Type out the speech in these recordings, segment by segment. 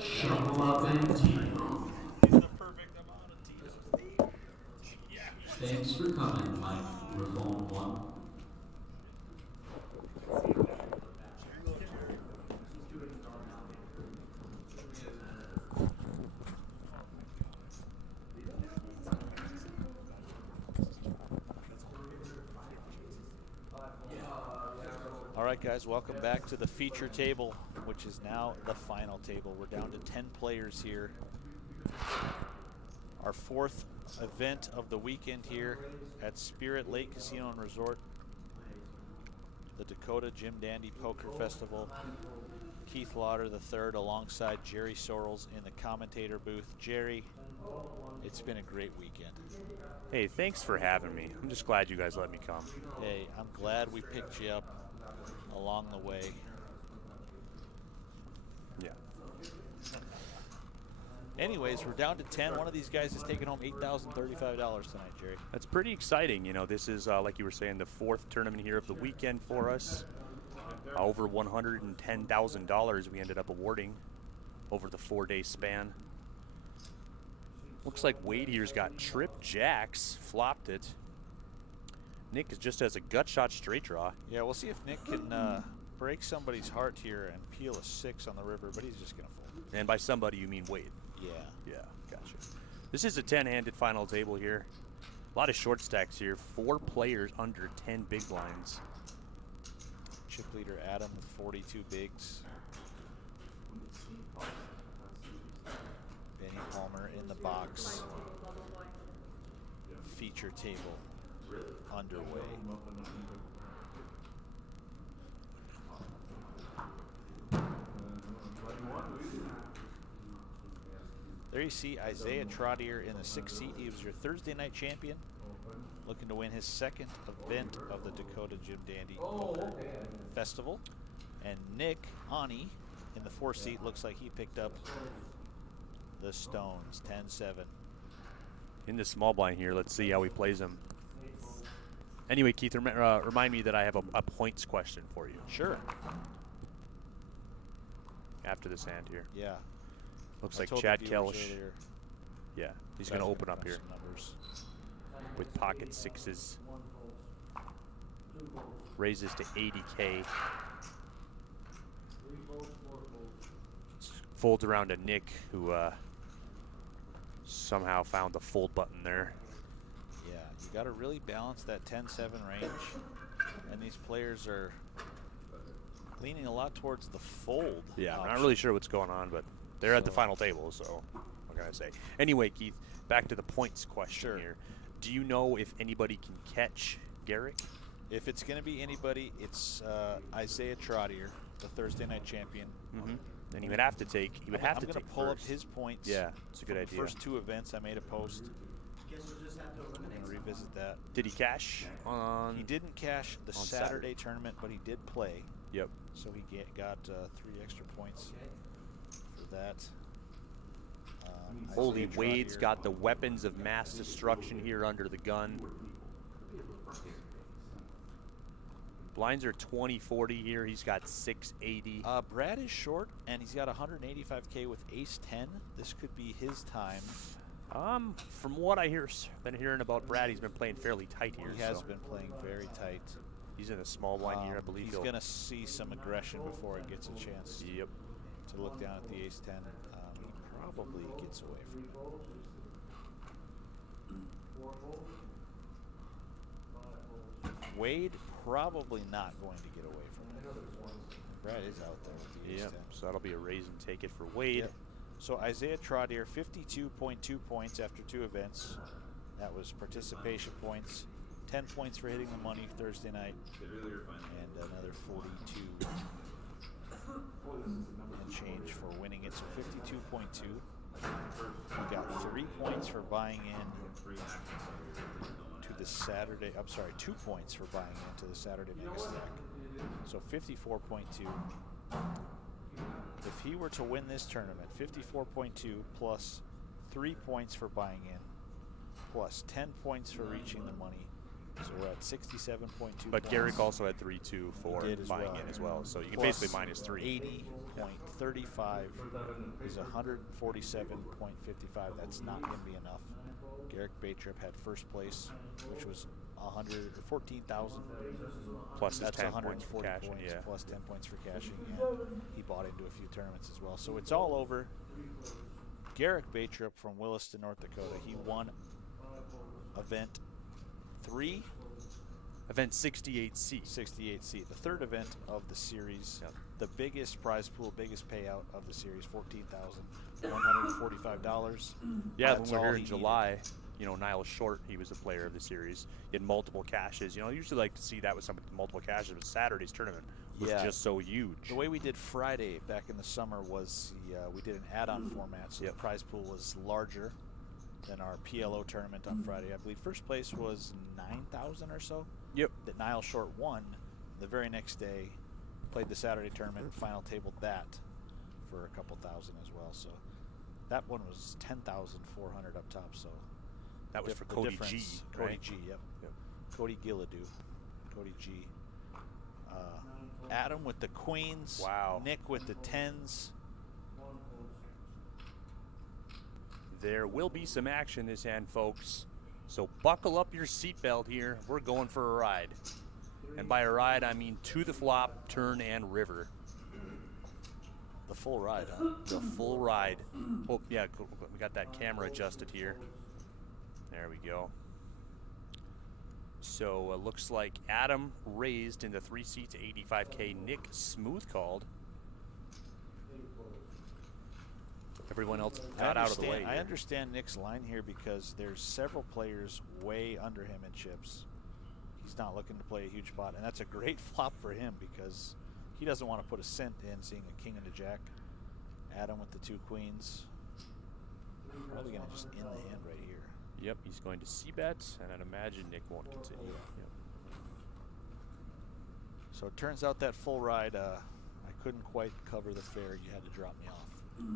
Shuffle up and tee. Thanks for coming, microphone one. All right, guys, welcome back to the feature table, which is now the final table. We're down to 10 players here. Our fourth event of the weekend here at Spirit Lake Casino and Resort, the Dakota Jim Dandy Poker Festival. Keith Lauder III alongside Jerry Sorrells in the commentator booth. Jerry, it's been a great weekend. Hey, thanks for having me. I'm just glad you guys let me come. Hey, I'm glad we picked you up along the way. Yeah. Anyways, we're down to 10. One of these guys is taking home $8,035 tonight, Jerry. That's pretty exciting. You know, this is, like you were saying, the fourth tournament here of the weekend for us. Over $110,000 we ended up awarding over the 4-day span. Looks like Wade here's got trip jacks, flopped it. Nick is just has a gut shot straight draw. Yeah, we'll see if Nick can break somebody's heart here and peel a 6 on the river, but he's just going to fold. And by somebody, you mean Wade. Yeah. Yeah, gotcha. This is a 10-handed final table here. A lot of short stacks here. 4 players under 10 big blinds. Chip leader Adam with 42 bigs. Benny Palmer in the box. Feature table underway. There you see Isaiah Trottier in the 6th seat. He was your Thursday night champion, looking to win his second event of the Dakota Jim Dandy Poker Festival. And Nick Ani in the 4th seat looks like he picked up the stones, 10-7. In the small blind here, let's see how he plays them. Anyway, Keith, remind me that I have a points question for you. Sure. After this hand here. Yeah. Looks like Chad Kelsch. Earlier. Yeah, he's going to open up here with pocket 6s. Raises to 80K. Folds around to Nick, who somehow found the fold button there. Yeah, you got to really balance that 10-7 range. And these players are leaning a lot towards the fold. Yeah, option. I'm not really sure what's going on, but they're at the final table, so what can I say? Anyway, Keith, back to the points question here. Do you know if anybody can catch Garrick? If it's going to be anybody, it's Isaiah Trottier, the Thursday night champion. Mm-hmm. And he would have to take. He would have to take. I'm going to pull up his points. Yeah, it's a good idea. The first 2 events, I made a post. I'm going to revisit that. Did he cash on? He didn't cash the Saturday tournament, but he did play. Yep. So he got 3 extra points for that. Holy, Wade's got the weapons of mass destruction here under the gun. Blinds are 20-40 here. He's got 680. Brad is short, and he's got 185K with ace-10. This could be his time. From what I been hearing about Brad, he's been playing fairly tight here. He has been playing very tight. He's in a small blind here, I believe. He's going to see some aggression before he gets a chance to look down at the ace-10. He probably gets away from it. Wade probably not going to get away from it. Brad is out there with the ace-10. So that'll be a raise and take it for Wade. Yep. So Isaiah Trottier, 52.2 points after 2 events. That was participation points. 10 points for hitting the money Thursday night, and another 42 and change for winning it. So 52.2. We got 3 points for buying in to the Saturday. I'm sorry, 2 points for buying into the Saturday Mega Stack. So 54.2. If he were to win this tournament, 54.2 plus 3 points for buying in, plus 10 points for reaching the money. So we're at 67.2. But Garrick also had 3-2 for buying in as well. So you can basically minus 3. 80 is 147.55. That's not going to be enough. Garrick Baytrip had first place, which was 114,000. Plus That's 10 140 points for cashing, points, yeah. plus 10 points for cashing, and he bought into a few tournaments as well. So it's all over. Garrick Baytrip from Williston, North Dakota. He won event 3. Event 68C. 68C, the third event of the series. Yep. The biggest prize pool, biggest payout of the series, $14,145. Yeah, That's when we were all here in he July, you know, Niall Short, he was the player of the series. He had multiple cashes. You know, I usually like to see that with somebody with multiple cashes, but Saturday's tournament was just so huge. The way we did Friday back in the summer was we did an add-on format, so the prize pool was larger than our PLO tournament on Friday. I believe first place was 9,000 or so. Yep. That Niall Short won. The very next day, played the Saturday tournament and final tabled that for a couple thousand as well. So that one was 10,400 up top. So that was for Cody G. Cody right? G. Yep. Cody Gilladue. Cody G. Adam with the queens. Wow. Nick with the tens. There will be some action this hand, folks. So buckle up your seatbelt here. We're going for a ride. And by a ride, I mean to the flop, turn, and river. The full ride, huh? The full ride. Oh, yeah, we got that camera adjusted here. There we go. So it looks like Adam raised in the 3 seats, 85K. Nick smooth called. Everyone else got out of the way. I understand Nick's line here because there's several players way under him in chips. He's not looking to play a huge pot, and that's a great flop for him because he doesn't want to put a cent in seeing a king and a jack. Adam with the 2 queens. Probably going to just end the hand right here. Yep, he's going to c-bet, and I'd imagine Nick won't continue. Yep. So it turns out that full ride, I couldn't quite cover the fare. You had to drop me off.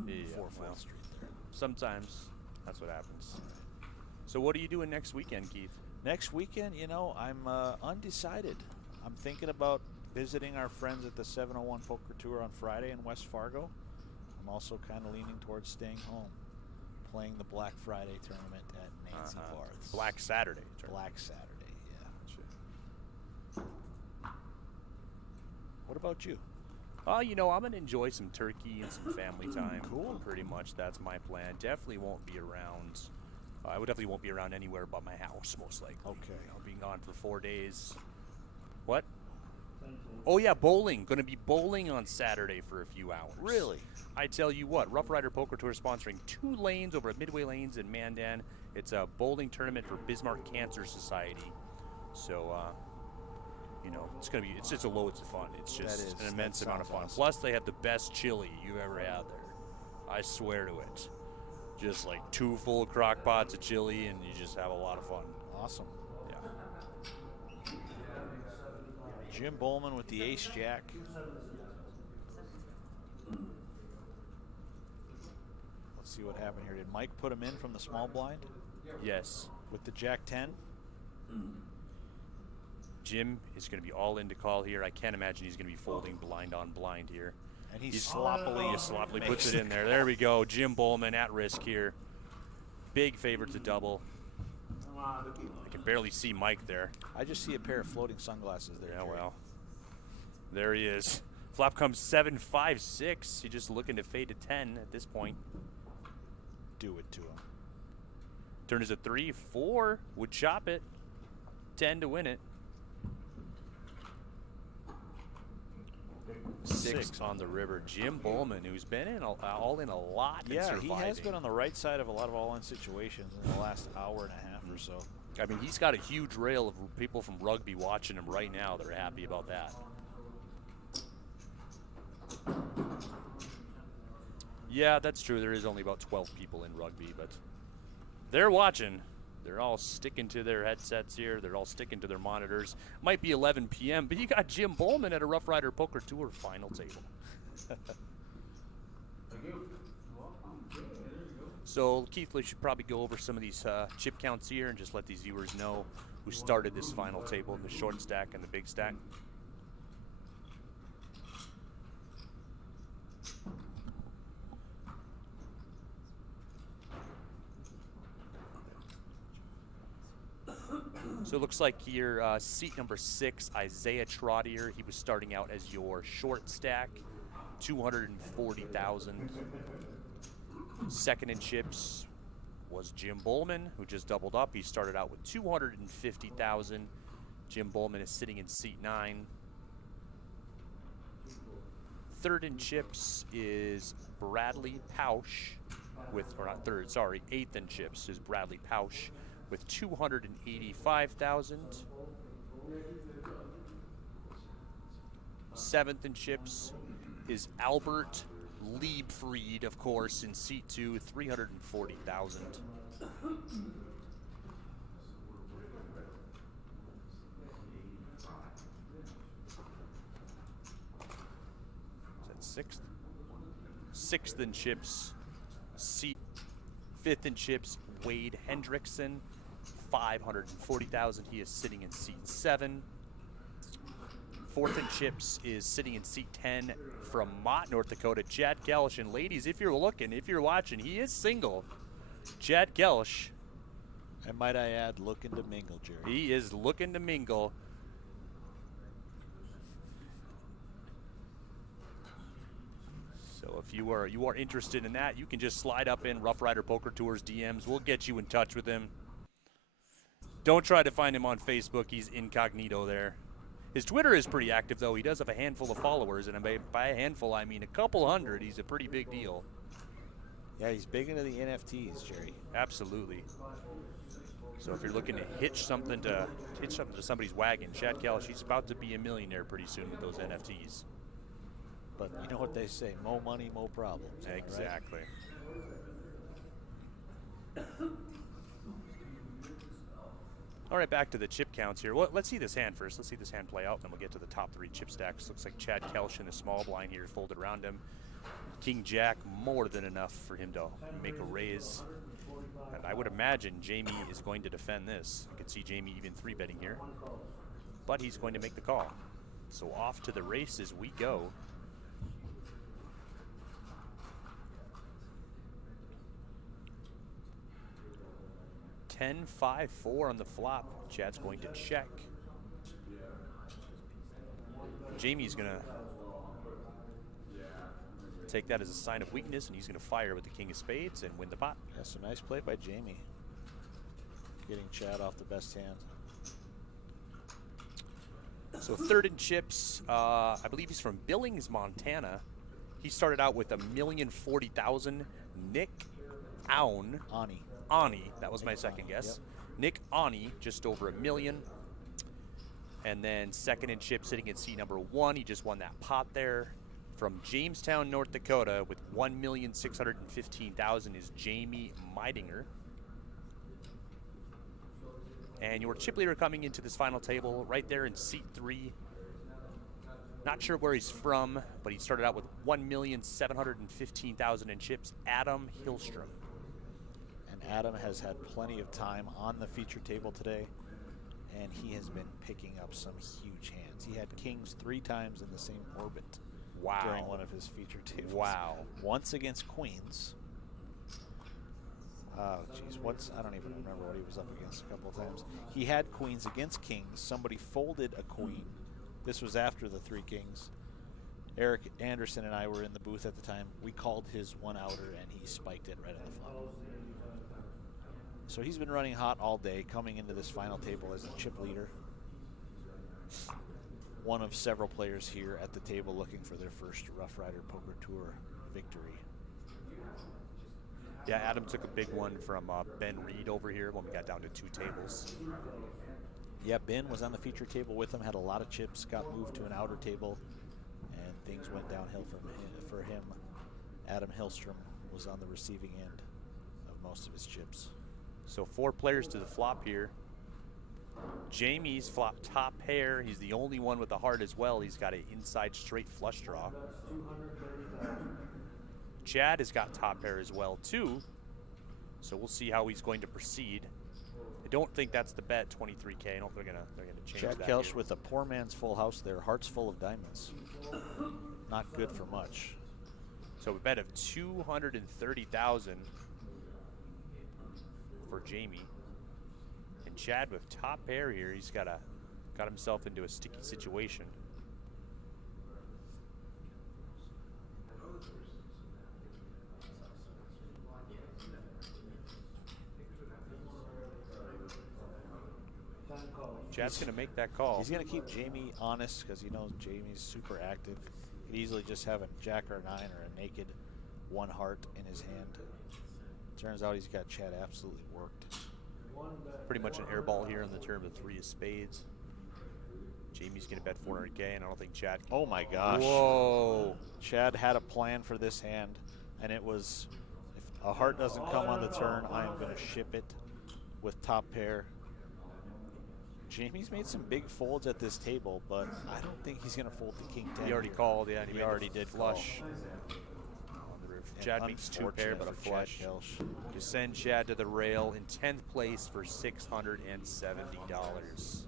Before 4th Street there. Sometimes that's what happens. So what are you doing next weekend, Keith? Next weekend, you know, I'm undecided. I'm thinking about visiting our friends at the 701 Poker Tour on Friday in West Fargo. I'm also kind of leaning towards staying home, playing the Black Friday tournament at Nancy Barth's. Black Saturday tournament. Black Saturday, yeah. What about you? You know, I'm going to enjoy some turkey and some family time. Cool. Pretty much that's my plan. Definitely won't be around. I definitely won't be around anywhere but my house, most likely. Okay. I'll be gone for 4 days. What? Oh, yeah, bowling. Going to be bowling on Saturday for a few hours. Really? I tell you what, Roughrider Poker Tour is sponsoring 2 lanes over at Midway Lanes in Mandan. It's a bowling tournament for Bismarck Cancer Society. So, you know, it's gonna be it's a loads of fun. It's just an immense amount of fun. Awesome. Plus, they have the best chili you've ever had there. I swear to it. Just like 2 full crock pots of chili, and you just have a lot of fun. Awesome. Yeah. Jim Bowman with the ace jack. Let's see what happened here. Did Mike put him in from the small blind? Yes. With the jack 10? Jim is going to be all in to call here. I can't imagine he's going to be folding blind on blind here. And he sloppily puts it in there. There we go. Jim Bowman at risk here. Big favorite to double. I can barely see Mike there. I just see a pair of floating sunglasses there. Yeah, Jerry. well. There he is. Flop comes 7-5-6. He's just looking to fade to 10 at this point. Do it to him. Turn is a 3-4. Would chop it. 10 to win it. 6 on the river. Jim Bowman, who's been in all in a lot. Yeah, he has been on the right side of a lot of all-in situations in the last hour and a half or so. I mean, he's got a huge rail of people from rugby watching him right now that are happy about that. Yeah, that's true. There is only about 12 people in rugby, but they're watching. They're all sticking to their headsets here. They're all sticking to their monitors. Might be 11 p.m., but you got Jim Bowman at a Roughrider Poker Tour final table. So, Keith, we should probably go over some of these chip counts here and just let these viewers know who started this final table in the short stack and the big stack. So it looks like your seat number 6, Isaiah Trottier, he was starting out as your short stack, 240,000. Second in chips was Jim Bowman, who just doubled up. He started out with 250,000. Jim Bowman is sitting in seat 9. Third in chips is Bradley Pausch with, or not third, sorry, eighth in chips is Bradley Pausch with 285,000. Seventh in chips is Albert Liebfried, of course, in seat 2, 340,000. Sixth. Sixth in chips, fifth in chips, Wade Hendrickson, 540,000. He is sitting in seat 7. Fourth in chips is sitting in seat 10 from Mott, North Dakota, Chad Kelsch. And ladies, if you're looking, if you're watching, he is single. Chad Kelsch. And might I add, looking to mingle, Jerry. He is looking to mingle. So if you are interested in that, you can just slide up in Roughrider Poker Tours DMs. We'll get you in touch with him. Don't try to find him on Facebook. He's incognito there. His Twitter is pretty active, though. He does have a handful of followers, and by a handful, I mean a couple hundred. He's a pretty big deal. Yeah, he's big into the NFTs, Jerry. Absolutely. So if you're looking to hitch something to somebody's wagon, Chad Kelsch, he's about to be a millionaire pretty soon with those NFTs. But you know what they say, mo money, mo problems. Exactly. Right? All right, back to the chip counts here. Well, let's see this hand first. Let's see this hand play out, and then we'll get to the top 3 chip stacks. Looks like Chad Kelsch in the small blind here folded around him. King Jack, more than enough for him to make a raise. And I would imagine Jamie is going to defend this. I could see Jamie even 3-betting here. But he's going to make the call. So off to the races we go. 10-5-4 on the flop. Chad's going to check. Jamie's going to take that as a sign of weakness, and he's going to fire with the king of spades and win the pot. Yeah, so nice play by Jamie. Getting Chad off the best hand. So third in chips, I believe he's from Billings, Montana. He started out with 1,040,000. Nick Aun. Ani, that was my second guess. Yep. Nick Ani, just over $1 million. And then second in chip, sitting in seat number 1. He just won that pot there. From Jamestown, North Dakota, with 1,615,000 is Jamie Meidinger. And your chip leader coming into this final table right there in seat 3. Not sure where he's from, but he started out with 1,715,000 in chips. Adam Hillstrom. Adam has had plenty of time on the feature table today, and he has been picking up some huge hands. He had kings 3 times in the same orbit during one of his feature tables. Wow. Once against queens. Oh, geez. I don't even remember what he was up against a couple of times. He had queens against kings. Somebody folded a queen. This was after the 3 kings. Eric Anderson and I were in the booth at the time. We called his 1-outer, and he spiked it right on the flop. So he's been running hot all day, coming into this final table as the chip leader. One of several players here at the table looking for their first Roughrider Poker Tour victory. Yeah, Adam took a big one from Ben Reed over here when we got down to 2 tables. Yeah, Ben was on the feature table with him, had a lot of chips, got moved to an outer table, and things went downhill for him. Adam Hillstrom was on the receiving end of most of his chips. So 4 players to the flop here. Jamie's flop top pair. He's the only one with a heart as well. He's got an inside straight flush draw. Chad has got top pair as well too. So we'll see how he's going to proceed. I don't think that's the bet, 23K. I don't think they're gonna change Chad that. Kelsch here. with a poor man's full house there. Hearts full of diamonds. Not good for much. So a bet of 230,000 for Jamie. And And Chad with top pair here, he's got himself into a sticky situation. Chad's going to make that call. He's going to keep Jamie honest because he knows Jamie's super active. He could easily just have a jack or a 9 or a naked 1 heart in his hand. Turns out he's got Chad absolutely worked. Pretty much an air ball here on the turn of 3 of spades. Jamie's going to bet 400K, and I don't think Chad can. Oh my gosh. Whoa. Chad had a plan for this hand, and it was, if a heart doesn't come on the turn, I am going to ship it with top pair. Jamie's made some big folds at this table, but I don't think he's going to fold the king 10. He already here. called, yeah. And he already did flush. call. Chad makes 2 pair, but a flush. To send Chad to the rail in 10th place for $670.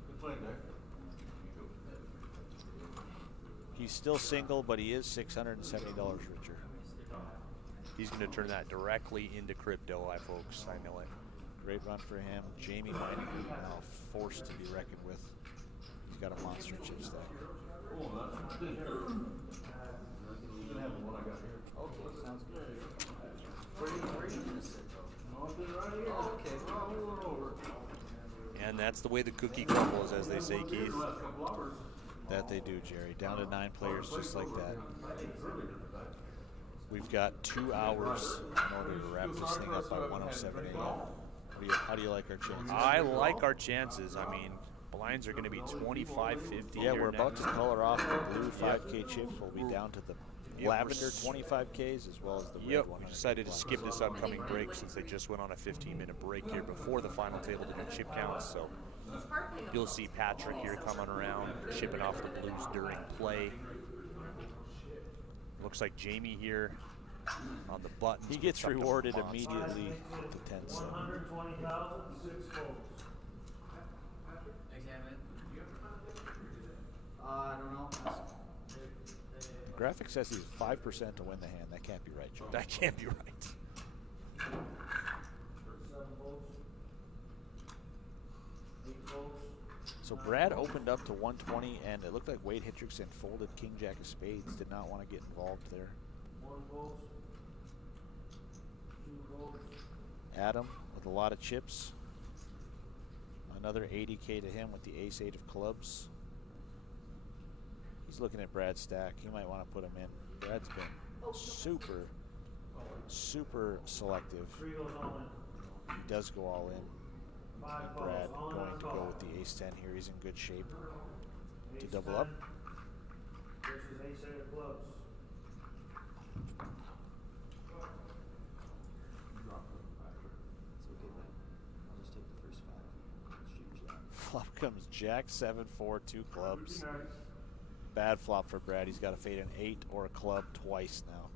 He's still single, but he is $670 richer. He's going to turn that directly into crypto, folks. I know it. Great run for him. Jamie might be now forced to be reckoned with. He's got a monster chip stack. And that's the way the cookie crumbles, as they say, Keith. That they do, Jerry. Down to 9 players just like that. We've got 2 hours in order to wrap this thing up by 1:07 a.m. How do you like our chances? I like our chances. I mean, blinds are going to be 25, 50. Yeah, we're about to color off the blue 5K chips. We'll be down to the lavender 25Ks as well as the red 100K. We decided to skip this upcoming break since they just went on a 15-minute break here before the final table to do chip counts. So you'll see Patrick here coming around, chipping off the blues during play. Looks like Jamie here on the buttons. He gets rewarded immediately to 10 cents. I don't know. Graphic says he's 5% to win the hand. That can't be right, Joe. That can't be right. So Brad opened up to 120, and it looked like Wade Hendrickson folded King Jack of Spades. Did not want to get involved there. Adam with a lot of chips. Another 80K to him with the ace-8 of clubs. He's looking at Brad's stack. He might want to put him in. Brad's been super, super selective. He does go all in. And Brad going to go with the ace-10 here. He's in good shape to double up. Flop comes Jack 7-4, 2 clubs. Bad flop for Brad. He's got to fade an 8 or a club twice now.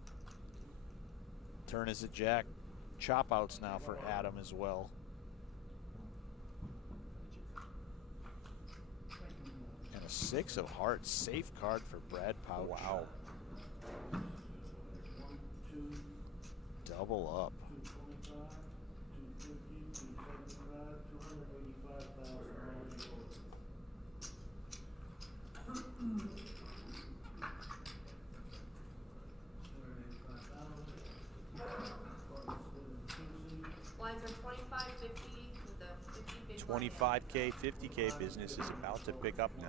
Turn is a Jack. Chop outs now for Adam as well. And a 6 of hearts. Safe card for Brad Pouch. Wow. Double up. Lines are 25, 50, the 50 big 25K, 50K business is about to pick up now.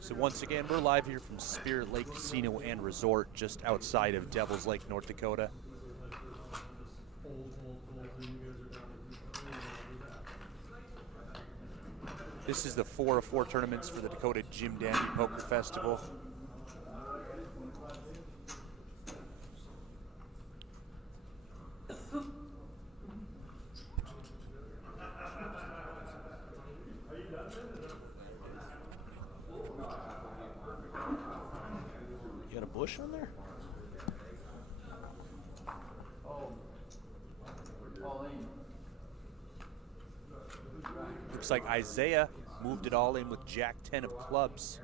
So once again, we're live here from Spirit Lake Casino and Resort, just outside of Devil's Lake, North Dakota. This is the 4 of 4 tournaments for the Dakota Jim Dandy Poker Festival. You got a bush on there? Looks like Isaiah moved it all in with Jack 10 of clubs.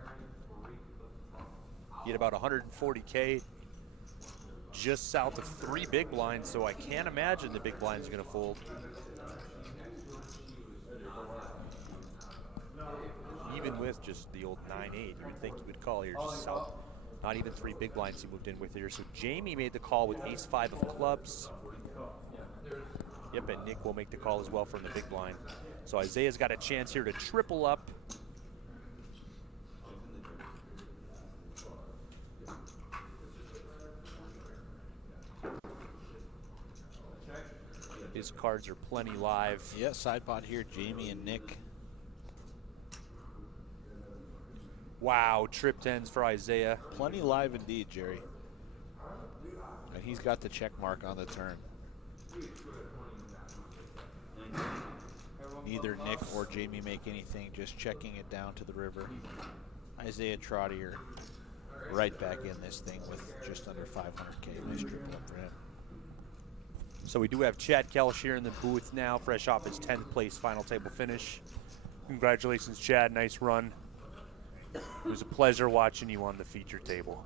He had about 140K, just south of 3 big blinds, so I can't imagine the big blinds are going to fold. Even with just the old 9-8, you would think he would call here just south. Not even 3 big blinds he moved in with here. So Jamie made the call with ace-5 of clubs. Yep, and Nick will make the call as well from the big blind. So Isaiah's got a chance here to triple up. His cards are plenty live. Yeah, side pot here, Jamie and Nick. Wow, trip tens for Isaiah. Plenty live indeed, Jerry. And he's got the check mark on the turn. Neither Nick or Jamie make anything, just checking it down to the river. Isaiah Trottier right back in this thing with just under 500K. Nice triple up for him. So we do have Chad Kelsch here in the booth now, fresh off his 10th place final table finish. Congratulations, Chad. Nice run. It was a pleasure watching you on the feature table.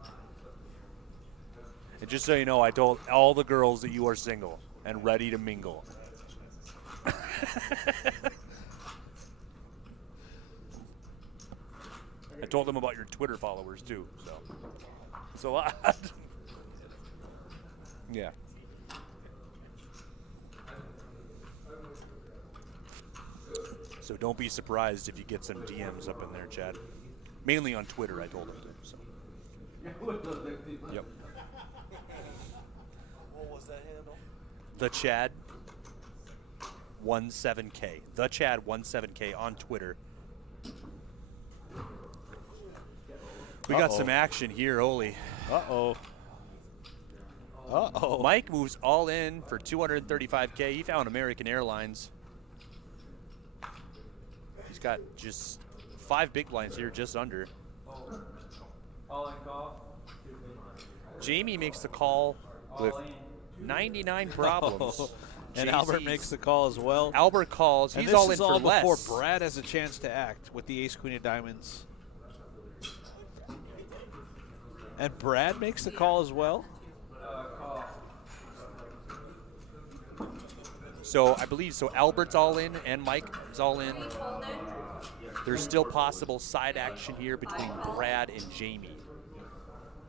And just so you know, I told all the girls that you are single and ready to mingle. I told them about your Twitter followers too, so it's a lot. Yeah. So don't be surprised if you get some DMs up in there, Chad. Mainly on Twitter, I told him to. So. Yep. What was that handle? The Chad 17K. The Chad 17K on Twitter. We got some action here, Oli. Uh-oh. Uh-oh. Mike moves all in for 235K. He found American Airlines. He's got just 5 big blinds here, just under. Jamie makes the call with 99 problems. And Albert JC's. makes the call as well. Albert calls. And He's all this in is all for less. before Brad has a chance to act with the ace-queen of diamonds. And Brad makes the call as well. So I believe Albert's all in and Mike is all in. Please hold it. There's still possible side action here between Brad and Jamie.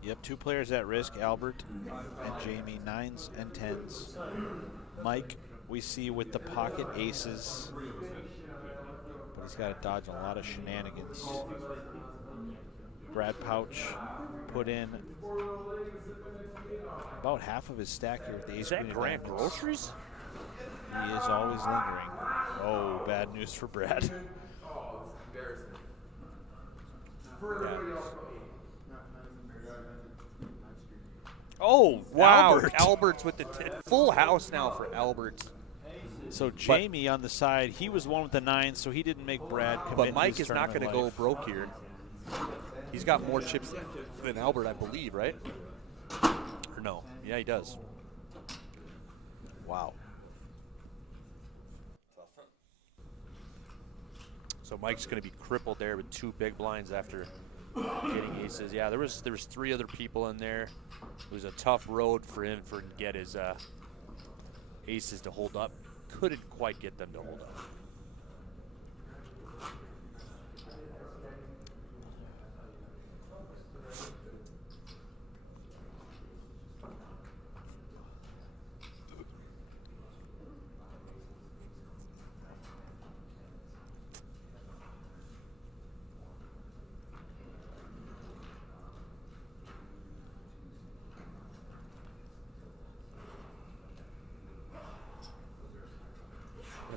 Yep, 2 players at risk, Albert and Jamie, 9s and 10s. Mike, we see with the pocket aces, but he's got to dodge a lot of shenanigans. Brad Pouch put in about half of his stack here with the ace. Is that Grant Groceries? He is always lingering. Oh, bad news for Brad. Yeah. Oh, wow. Albert's with the full house now for Albert. So Jamie on the side, he was the one with the 9, so he didn't make Brad commit. But Mike his is not going to tournament go life. broke here. He's got more chips than Albert, I believe, right? Or no? Yeah, he does. Wow. So Mike's going to be crippled there with 2 big blinds after getting aces. Yeah, there was 3 other people in there. It was a tough road for him to get his aces to hold up. Couldn't quite get them to hold up.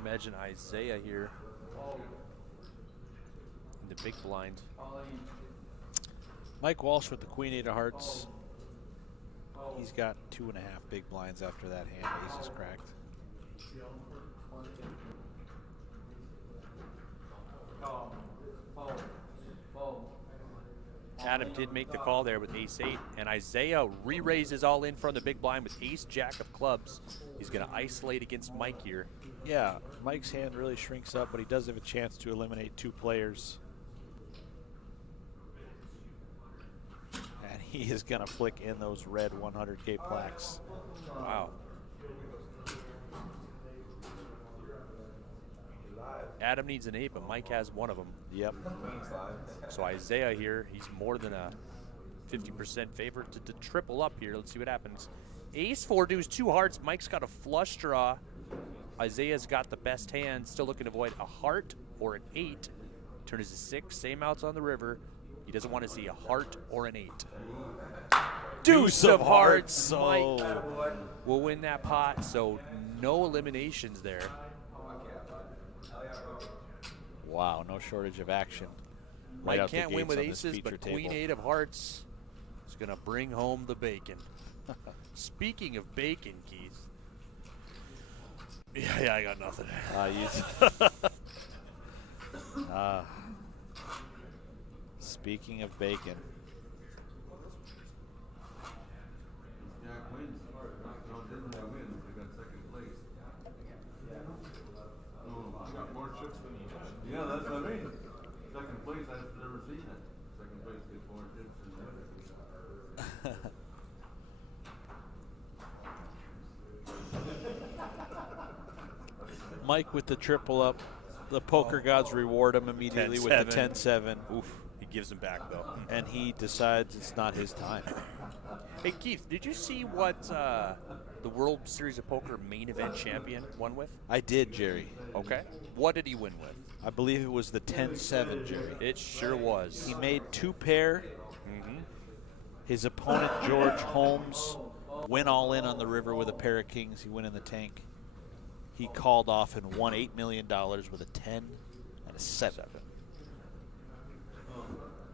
Imagine Isaiah here in the big blind. Mike Walsh with the queen 8 of hearts. He's got 2.5 big blinds after that hand. Ace is cracked. Adam did make the call there with ace-8, and Isaiah re-raises all in from the big blind with ace-jack of clubs. He's going to isolate against Mike here. Yeah, Mike's hand really shrinks up, but he does have a chance to eliminate 2 players. And he is going to flick in those red 100K plaques. Wow. Adam needs an 8, but Mike has one of them. Yep. So Isaiah here, he's more than a 50% favorite to triple up here. Let's see what happens. Ace-4 deuce, 2 hearts. Mike's got a flush draw. Isaiah's got the best hand, still looking to avoid a heart or an 8. Turn is a 6, same outs on the river. He doesn't want to see a heart or an 8. Deuce of hearts. Mike will win that pot, so no eliminations there. Wow, no shortage of action. Mike can't win with aces, but Queen 8 of hearts is going to bring home the bacon. Speaking of bacon, Keith. Yeah, I got nothing. Speaking of bacon. Jack wins. No, Disney wins. They got second place. No, I got more chips than you. Yeah, that's what I mean. Second place, I've never seen it. Second place gets more chips than the other. Mike with the triple up. The poker gods reward him immediately with the 10-7. Oof, he gives him back, though. And he decides it's not his time. Hey, Keith, did you see what the World Series of Poker main event champion won with? I did, Jerry. Okay. What did he win with? I believe it was the 10-7, Jerry. It sure was. He made 2 pair. His opponent, George Holmes, went all in on the river with a pair of kings. He went in the tank. He called off and won $8 million with a 10 and a 7.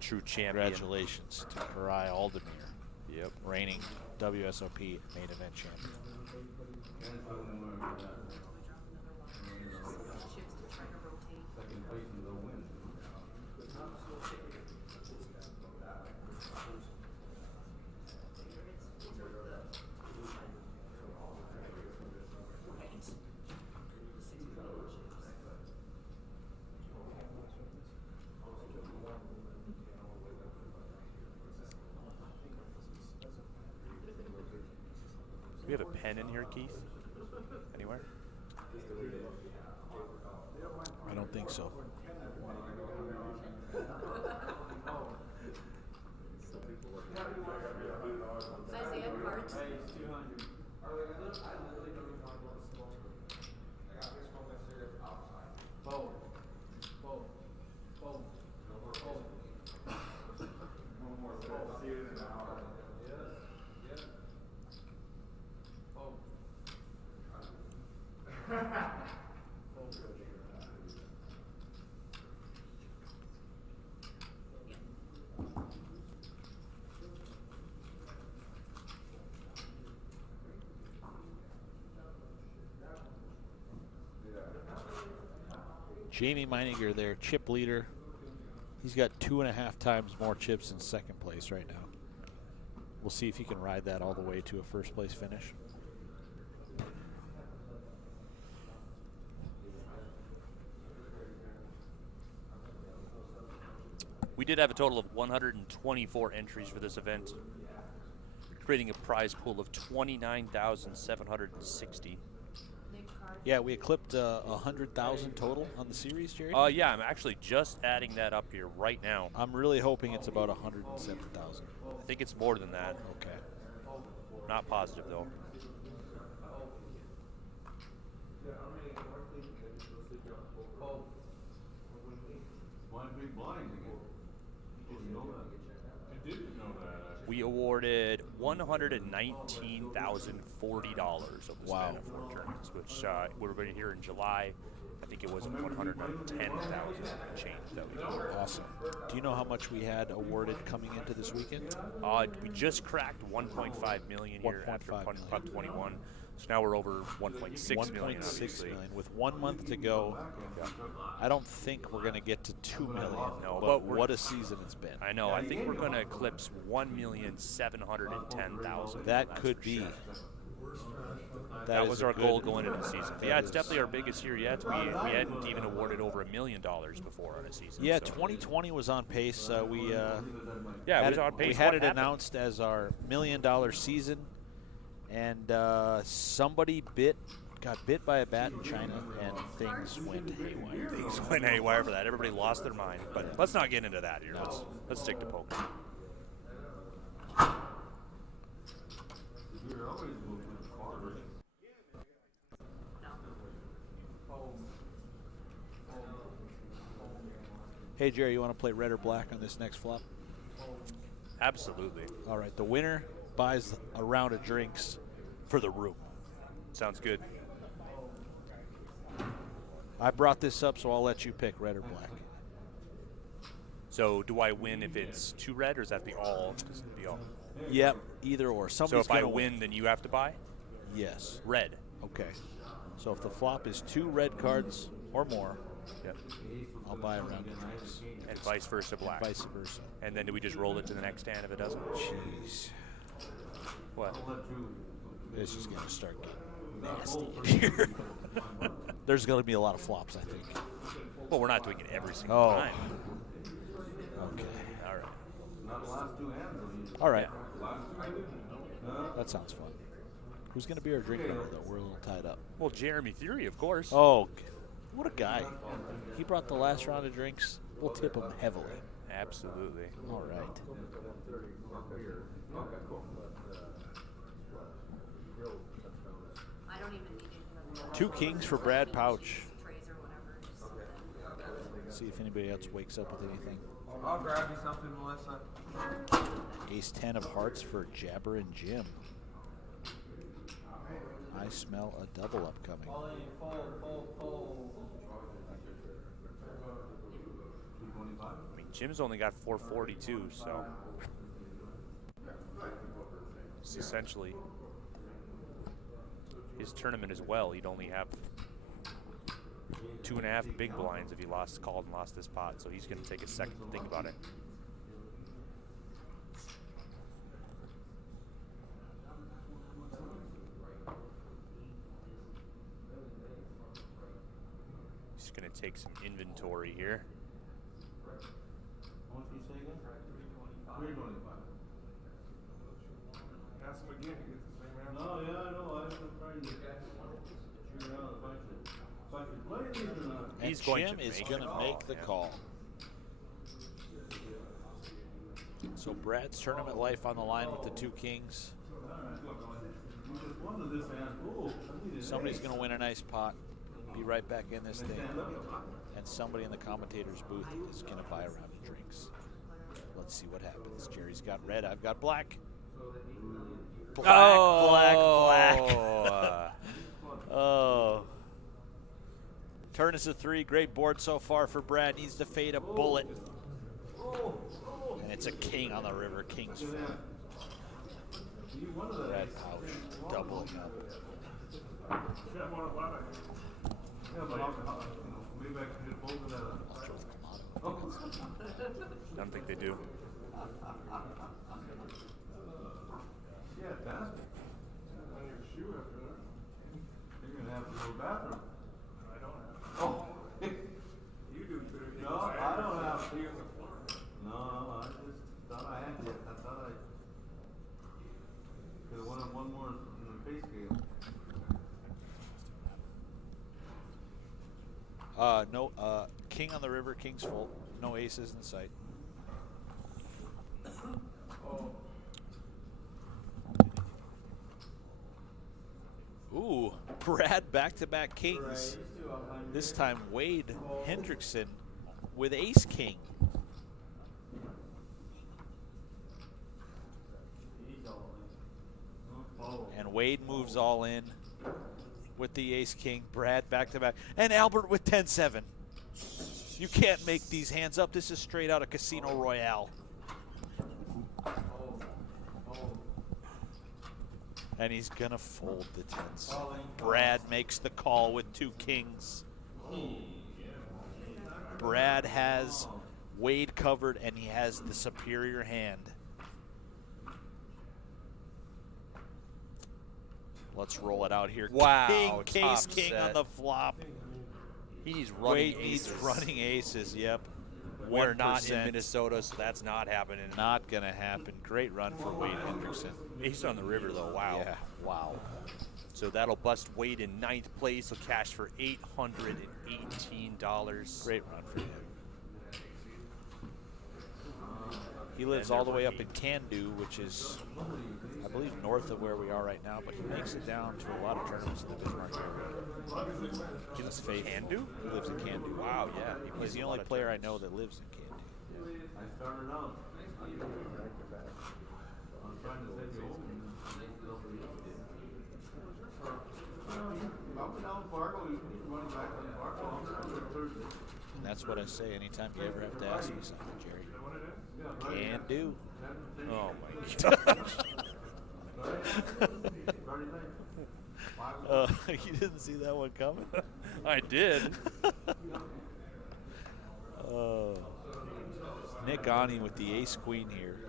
True champion. Congratulations to Karai Aldemir. Yep. Reigning WSOP main event champion. Second place is a win. Do we have a pen in here, Keith? Anywhere? I don't think so. Isaiah cards. Jamie Meininger there, chip leader. He's got 2.5 times more chips in second place right now. We'll see if he can ride that all the way to a first place finish. We did have a total of 124 entries for this event, creating a prize pool of 29,760. Yeah, we eclipsed 100,000 total on the series, Jerry. Yeah, I'm actually just adding that up here right now. I'm really hoping it's about 107,000. I think it's more than that. Okay. Not positive, though. One big blind again. You didn't know that. You didn't know that. We awarded $119,040 of the Wow. span of 4 tournaments, which would have been here in July. I think it was 110,000 change that we did. Awesome. Do you know how much we had awarded coming into this weekend? We just cracked 1.5 million here 1.5 after Putt million. Putt 21. So now we're over 1.6 million, 1.6 obviously. million. With 1 month to go, I don't think we're going to get to 2 million. No, but but what a season it's been. I know. I think we're going to eclipse 1,710,000. That could be. That was our goal going into the season. But yeah, it's definitely our biggest year yet. We hadn't even awarded over $1 million before on a season. Yeah, so. 2020 was on pace. We Yeah, it was on pace. We had What it happened? announced as our $1 million season, and somebody got bit by a bat in China, and things went haywire. Things went haywire for that. Everybody lost their mind. But let's not get into that here. Let's stick to poker. Hey, Jerry, you want to play red or black on this next flop? Absolutely. All right, the winner buys a round of drinks for the room. Sounds good. I brought this up, so I'll let you pick red or black. So do I win if it's 2 red, or is that the all? Yep, either or. So Somebody's if I gonna win, then you have to buy? Yes. Red. Okay. So if the flop is 2 red cards or more, Yep. I'll buy a round of drinks. And vice versa, black. Vice versa. And then do we just roll it to the next hand if it doesn't? Jeez. What? This is going to start getting nasty in here. There's going to be a lot of flops, I think. Well, we're not doing it every single Oh. time. Okay. All right. All right. That sounds fun. Who's going to be our drink runner, though? We're a little tied up. Well, Jeremy Theory, of course. Oh, what a guy. He brought the last round of drinks. We'll tip him heavily. Absolutely. All right. I don't even need it. 2 kings for Brad Pouch. Trays or whatever. Just See if anybody else wakes up with anything. I'll grab you something, Melissa. Ace 10 of hearts for Jabber and Jim. I smell a double upcoming. I mean, Jim's only got 442, so it's essentially his tournament as well. He'd only have 2.5 big blinds if he called and lost this pot, so he's going to take a second to think about it. He's going to take some inventory here. How much did you say again? 325. Ask him again, he gets the same answer. No, yeah, I know. I was trying to figure out if I should play these or not. And He's going Jim to is make going the to call. make the Yeah. call. So Brad's tournament life on the line with the 2 kings. Somebody's going to win a nice pot, be right back in this thing, and somebody in the commentator's booth is going to buy a round of drinks. Let's see what happens. Jerry's got red, I've got black. Black, black. Oh. Turn is a 3. Great board so far for Brad. Needs to fade a bullet. And it's a king on the river. King's full. Brad Pouch doubling up. I don't think they do. Yeah, bastard. On your shoe after that. You're going to have to go to the bathroom. I don't have to. Oh. You do better. No, I don't have to. No, I just thought I had to. I thought I could have wanted one more in the pay scale. No, king on the river, king's full. No aces in sight. Ooh, Brad back-to-back kings. This time Wade Hendrickson with ace king. And Wade moves all in with the ace king. Brad back-to-back. And Albert with 10-7. You can't make these hands up. This is straight out of Casino Royale. And he's going to fold the tens. Brad makes the call with 2 kings. Brad has Wade covered, and he has the superior hand. Let's roll it out here. Wow, King, case top king set. on the flop. He's running Wade needs aces. running aces, yep. We're not in 1%. Minnesota, so that's not happening. Not going to happen. Great run for Wade Hendrickson. Ace on the river, though. Wow. Yeah, wow. So that'll bust Wade in 9th place. He'll cash for $818. Great run for him. He lives all the way up in Candu, which is, I believe, north of where we are right now, but he makes it down to a lot of tournaments in the Bismarck area. He was faithful. Candu? He lives in Candu. Wow, yeah. He He's plays the a only lot of player I tournaments. know that lives in Candu. I started out. I'm trying to take you over. Up and down Fargo, you running back on Fargo. Thursday. And that's what I say anytime you ever have to ask me something, Jerry. Can do. Oh, my gosh. You didn't see that one coming? I did. Oh. Nick Ani with the ace-queen here.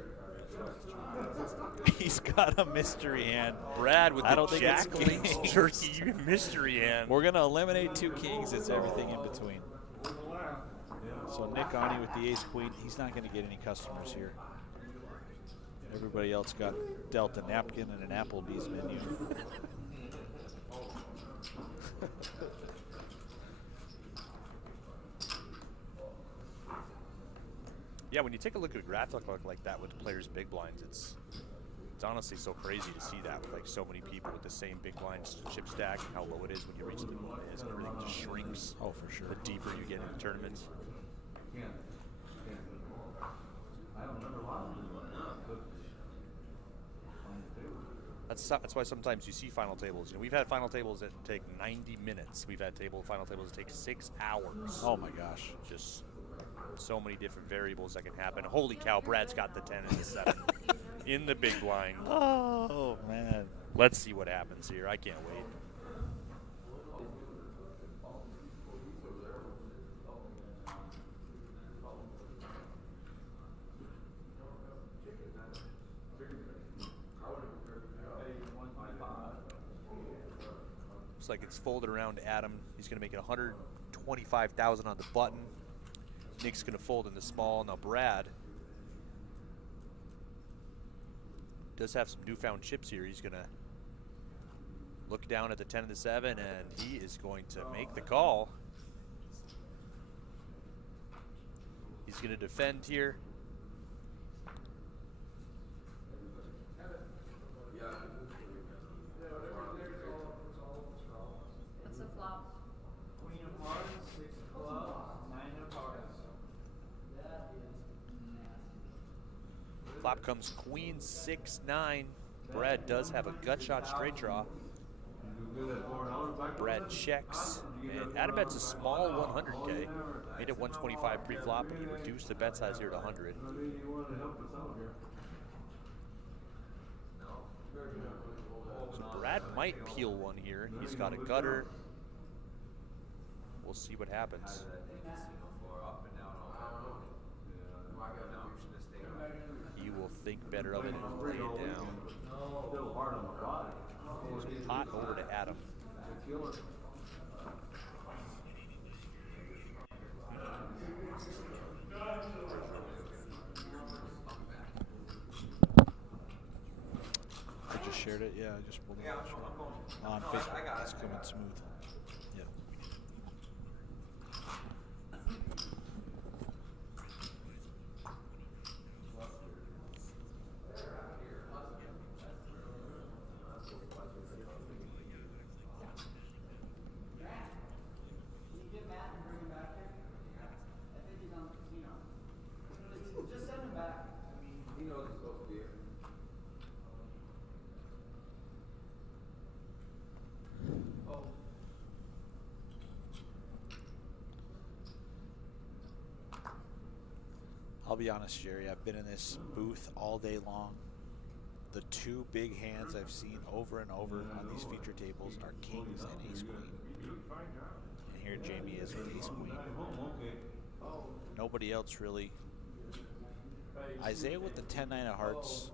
He's got a mystery hand. Brad with I the don't think it's jack queen kings. turkey mystery hand. We're going to eliminate 2 kings. It's everything in between. So Nick Ani with the ace-queen. He's not going to get any customers here. Everybody else got dealt a napkin and an Applebee's menu. Yeah, when you take a look at a graphic like that with the players' big blinds, it's honestly so crazy to see that with like so many people with the same big blinds chip stack and how low it is when you reach the is and everything just shrinks. Oh, for sure. The deeper you get into tournaments. That's why sometimes you see final tables. You know, we've had final tables that take 90 minutes. We've had final tables that take 6 hours. Oh my gosh. Just so many different variables that can happen. Holy cow, Brad's got the 10 and the 7 in the big blind. Oh, man. Let's see what happens here. I can't wait. Looks like it's folded around to Adam. He's going to make it 125,000 on the button. Nick's going to fold in the small. Now Brad does have some newfound chips here. He's going to look down at the 10 and the 7, and he is going to make the call. He's going to defend here. What's the flop? Queen of Hearts, 6 of clubs, 9 of hearts. Flop comes Queen 6-9. Brad does have a gut shot straight draw. Brad checks, and Adam bets a small 100K. Made it 125 pre-flop, and he reduced the bet size here to 100. So Brad might peel one here. He's got a gutter. We'll see what happens. He will think better of it and play it down. Pot over to Adam. I just shared it. Yeah, I just pulled it out. On Facebook. It's coming smooth. Yeah. Just send him back. I mean, he knows he's supposed to be here. Oh. I'll be honest, Jerry. I've been in this booth all day long. The two big hands I've seen over and over on these feature tables are kings and ace queen. And here Jamie is with ace queen. Nobody else really. Isaiah with the 10-9 of hearts.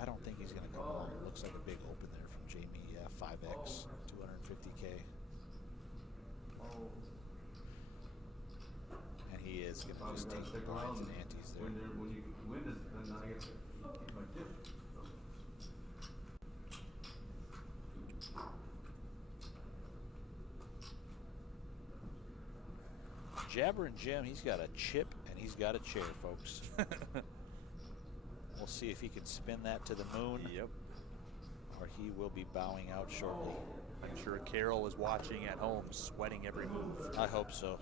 I don't think he's going to come home. It looks like a big open there from Jamie. Yeah, 5x, 250K. And he is going to just take the blinds and antes there. When you win it, then I get my tip. Jabber and Jim, he's got a chip and he's got a chair, folks. We'll see if he can spin that to the moon. Yep. Or he will be bowing out shortly. I'm sure Carol is watching at home, sweating every move. I hope so.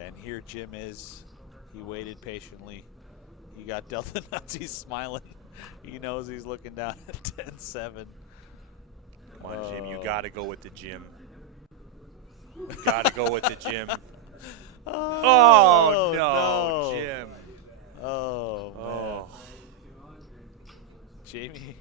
And here Jim is. He waited patiently. He got dealt the nuts. He's smiling. He knows he's looking down at 10-7. Come on, Jim. You got to go with the Jim. You got to go with the Jim. Oh, no, Jim. Oh, man. Jamie.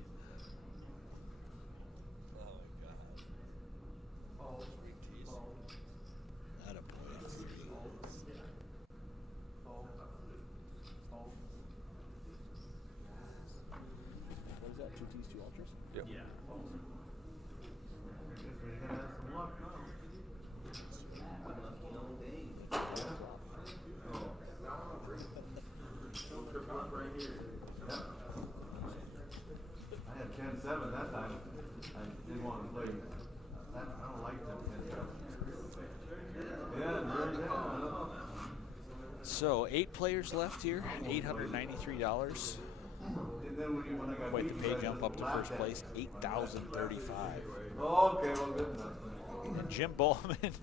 Yep. Yeah. I had 10-7 that time. I didn't want to play. I don't like 10-7. Yeah, very good. So 8 players left here, $893. And then when I got Quite the beat, pay I jump up to laughed first at place, it. 8,035. Oh, okay, well, good enough. And Jim Bowman,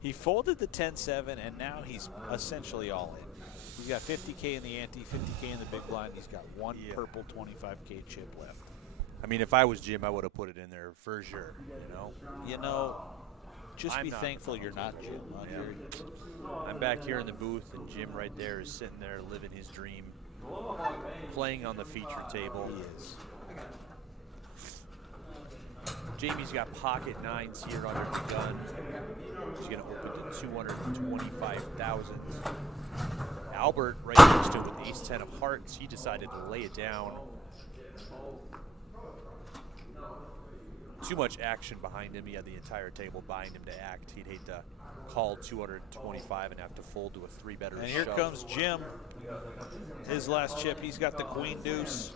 he folded the 10-7, and now he's essentially all in. He's got 50K in the ante, 50K in the big blind. He's got one purple 25K chip left. I mean, if I was Jim, I would have put it in there for sure, You know, just I'm be not. thankful you're not Jim. I'm back here in the booth, and Jim right there is sitting there living his dream, playing on the feature table. He is. Jamie's got pocket nines here under the gun. He's going to open to 225,000. Albert right next to him with ace-10 of hearts. He decided to lay it down. Too much action behind him. He had the entire table behind him to act. He'd hate to call 225 and have to fold to a 3-better. And here comes Jim. His last chip. He's got the queen deuce.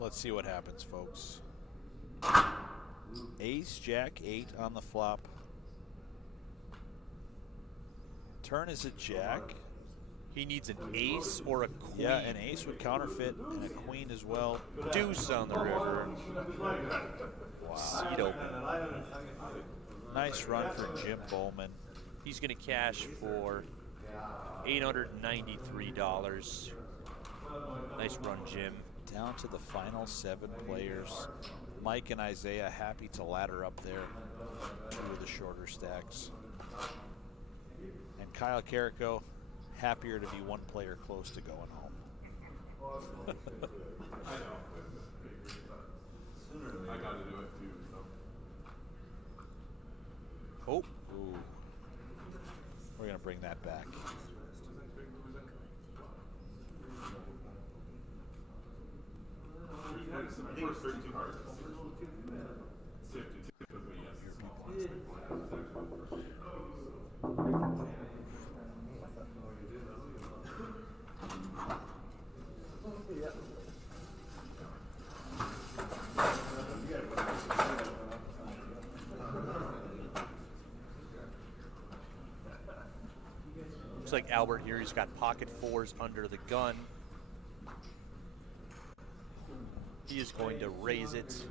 Let's see what happens, folks. Ace, jack, 8 on the flop. Turn is a jack. He needs an ace or a queen. Yeah, an ace would counterfeit, and a queen as well. Deuce on the river. Wow. Seat open. Nice run for Jim Bowman. He's going to cash for $893. Nice run, Jim. Down to the final 7 players. Mike and Isaiah happy to ladder up there. 2 of the shorter stacks. And Kyle Carrico happier to be 1 player close to going home. I got to do it too. So. Oh, ooh. We're going to bring that back. I think it was 32 hearts. 52. Looks like Albert here, he's got pocket 4s under the gun. He is going to raise it.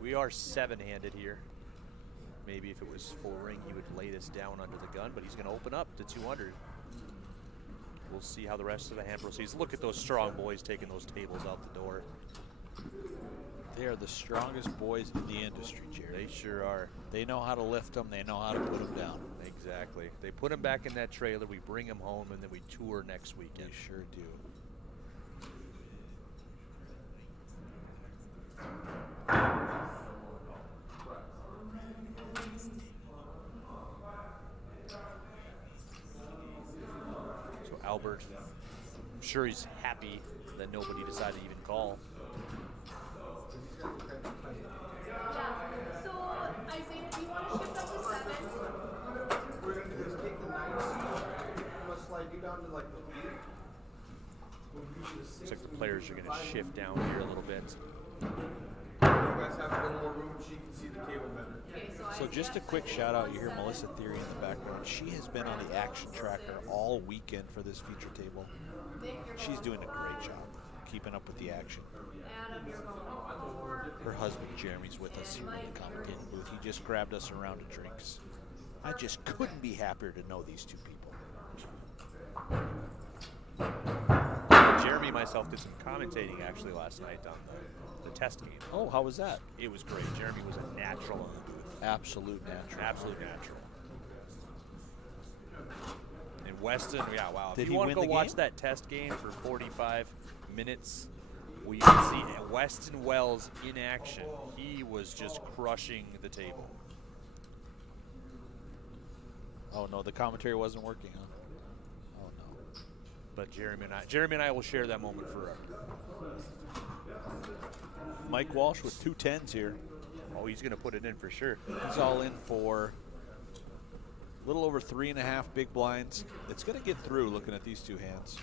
We are 7-handed here. maybe if it was full ring, he would lay this down under the gun, but he's going to open up to 200. We'll see how the rest of the hand proceeds. Look at those strong boys taking those tables out the door. They are the strongest boys in the industry, Jerry. They sure are. They know how to lift them. They know how to put them down. Exactly. They put them back in that trailer. We bring them home, and then we tour next weekend. They sure do. So Albert, I'm sure he's happy that nobody decided to even call. Yeah. So, Isaiah, do you want to shift up to 7? We're going to do is take the 9 seat. I'm going to slide you down to like the 8. We'll give you the 6. Looks like the players are going to shift down here a little bit. You guys have a little more room. She can see the cable better. Okay, So just a quick shout out, you hear Melissa Theory in the background. She has been on the action tracker all weekend for this feature table. She's doing a great job keeping up with the action. Adam, you're going 4. Her husband Jeremy's with us here in the commentating booth. He just grabbed us a round of drinks. I just couldn't be happier to know these two people. Jeremy and myself did some commentating actually last night on the test game. Oh, how was that? It was great. Jeremy was a natural in the booth. Absolute natural. Absolute natural. And Weston, yeah, wow. Did if he you want to win go the watch game? that test game for 45 minutes, we can see Weston Wells in action. He was just crushing the table. Oh no, the commentary wasn't working, huh? Oh no. But Jeremy and I will share that moment forever. Mike Walsh with 2 10s here. Oh, he's going to put it in for sure. He's all in for a little over 3.5 big blinds. It's going to get through looking at these two hands.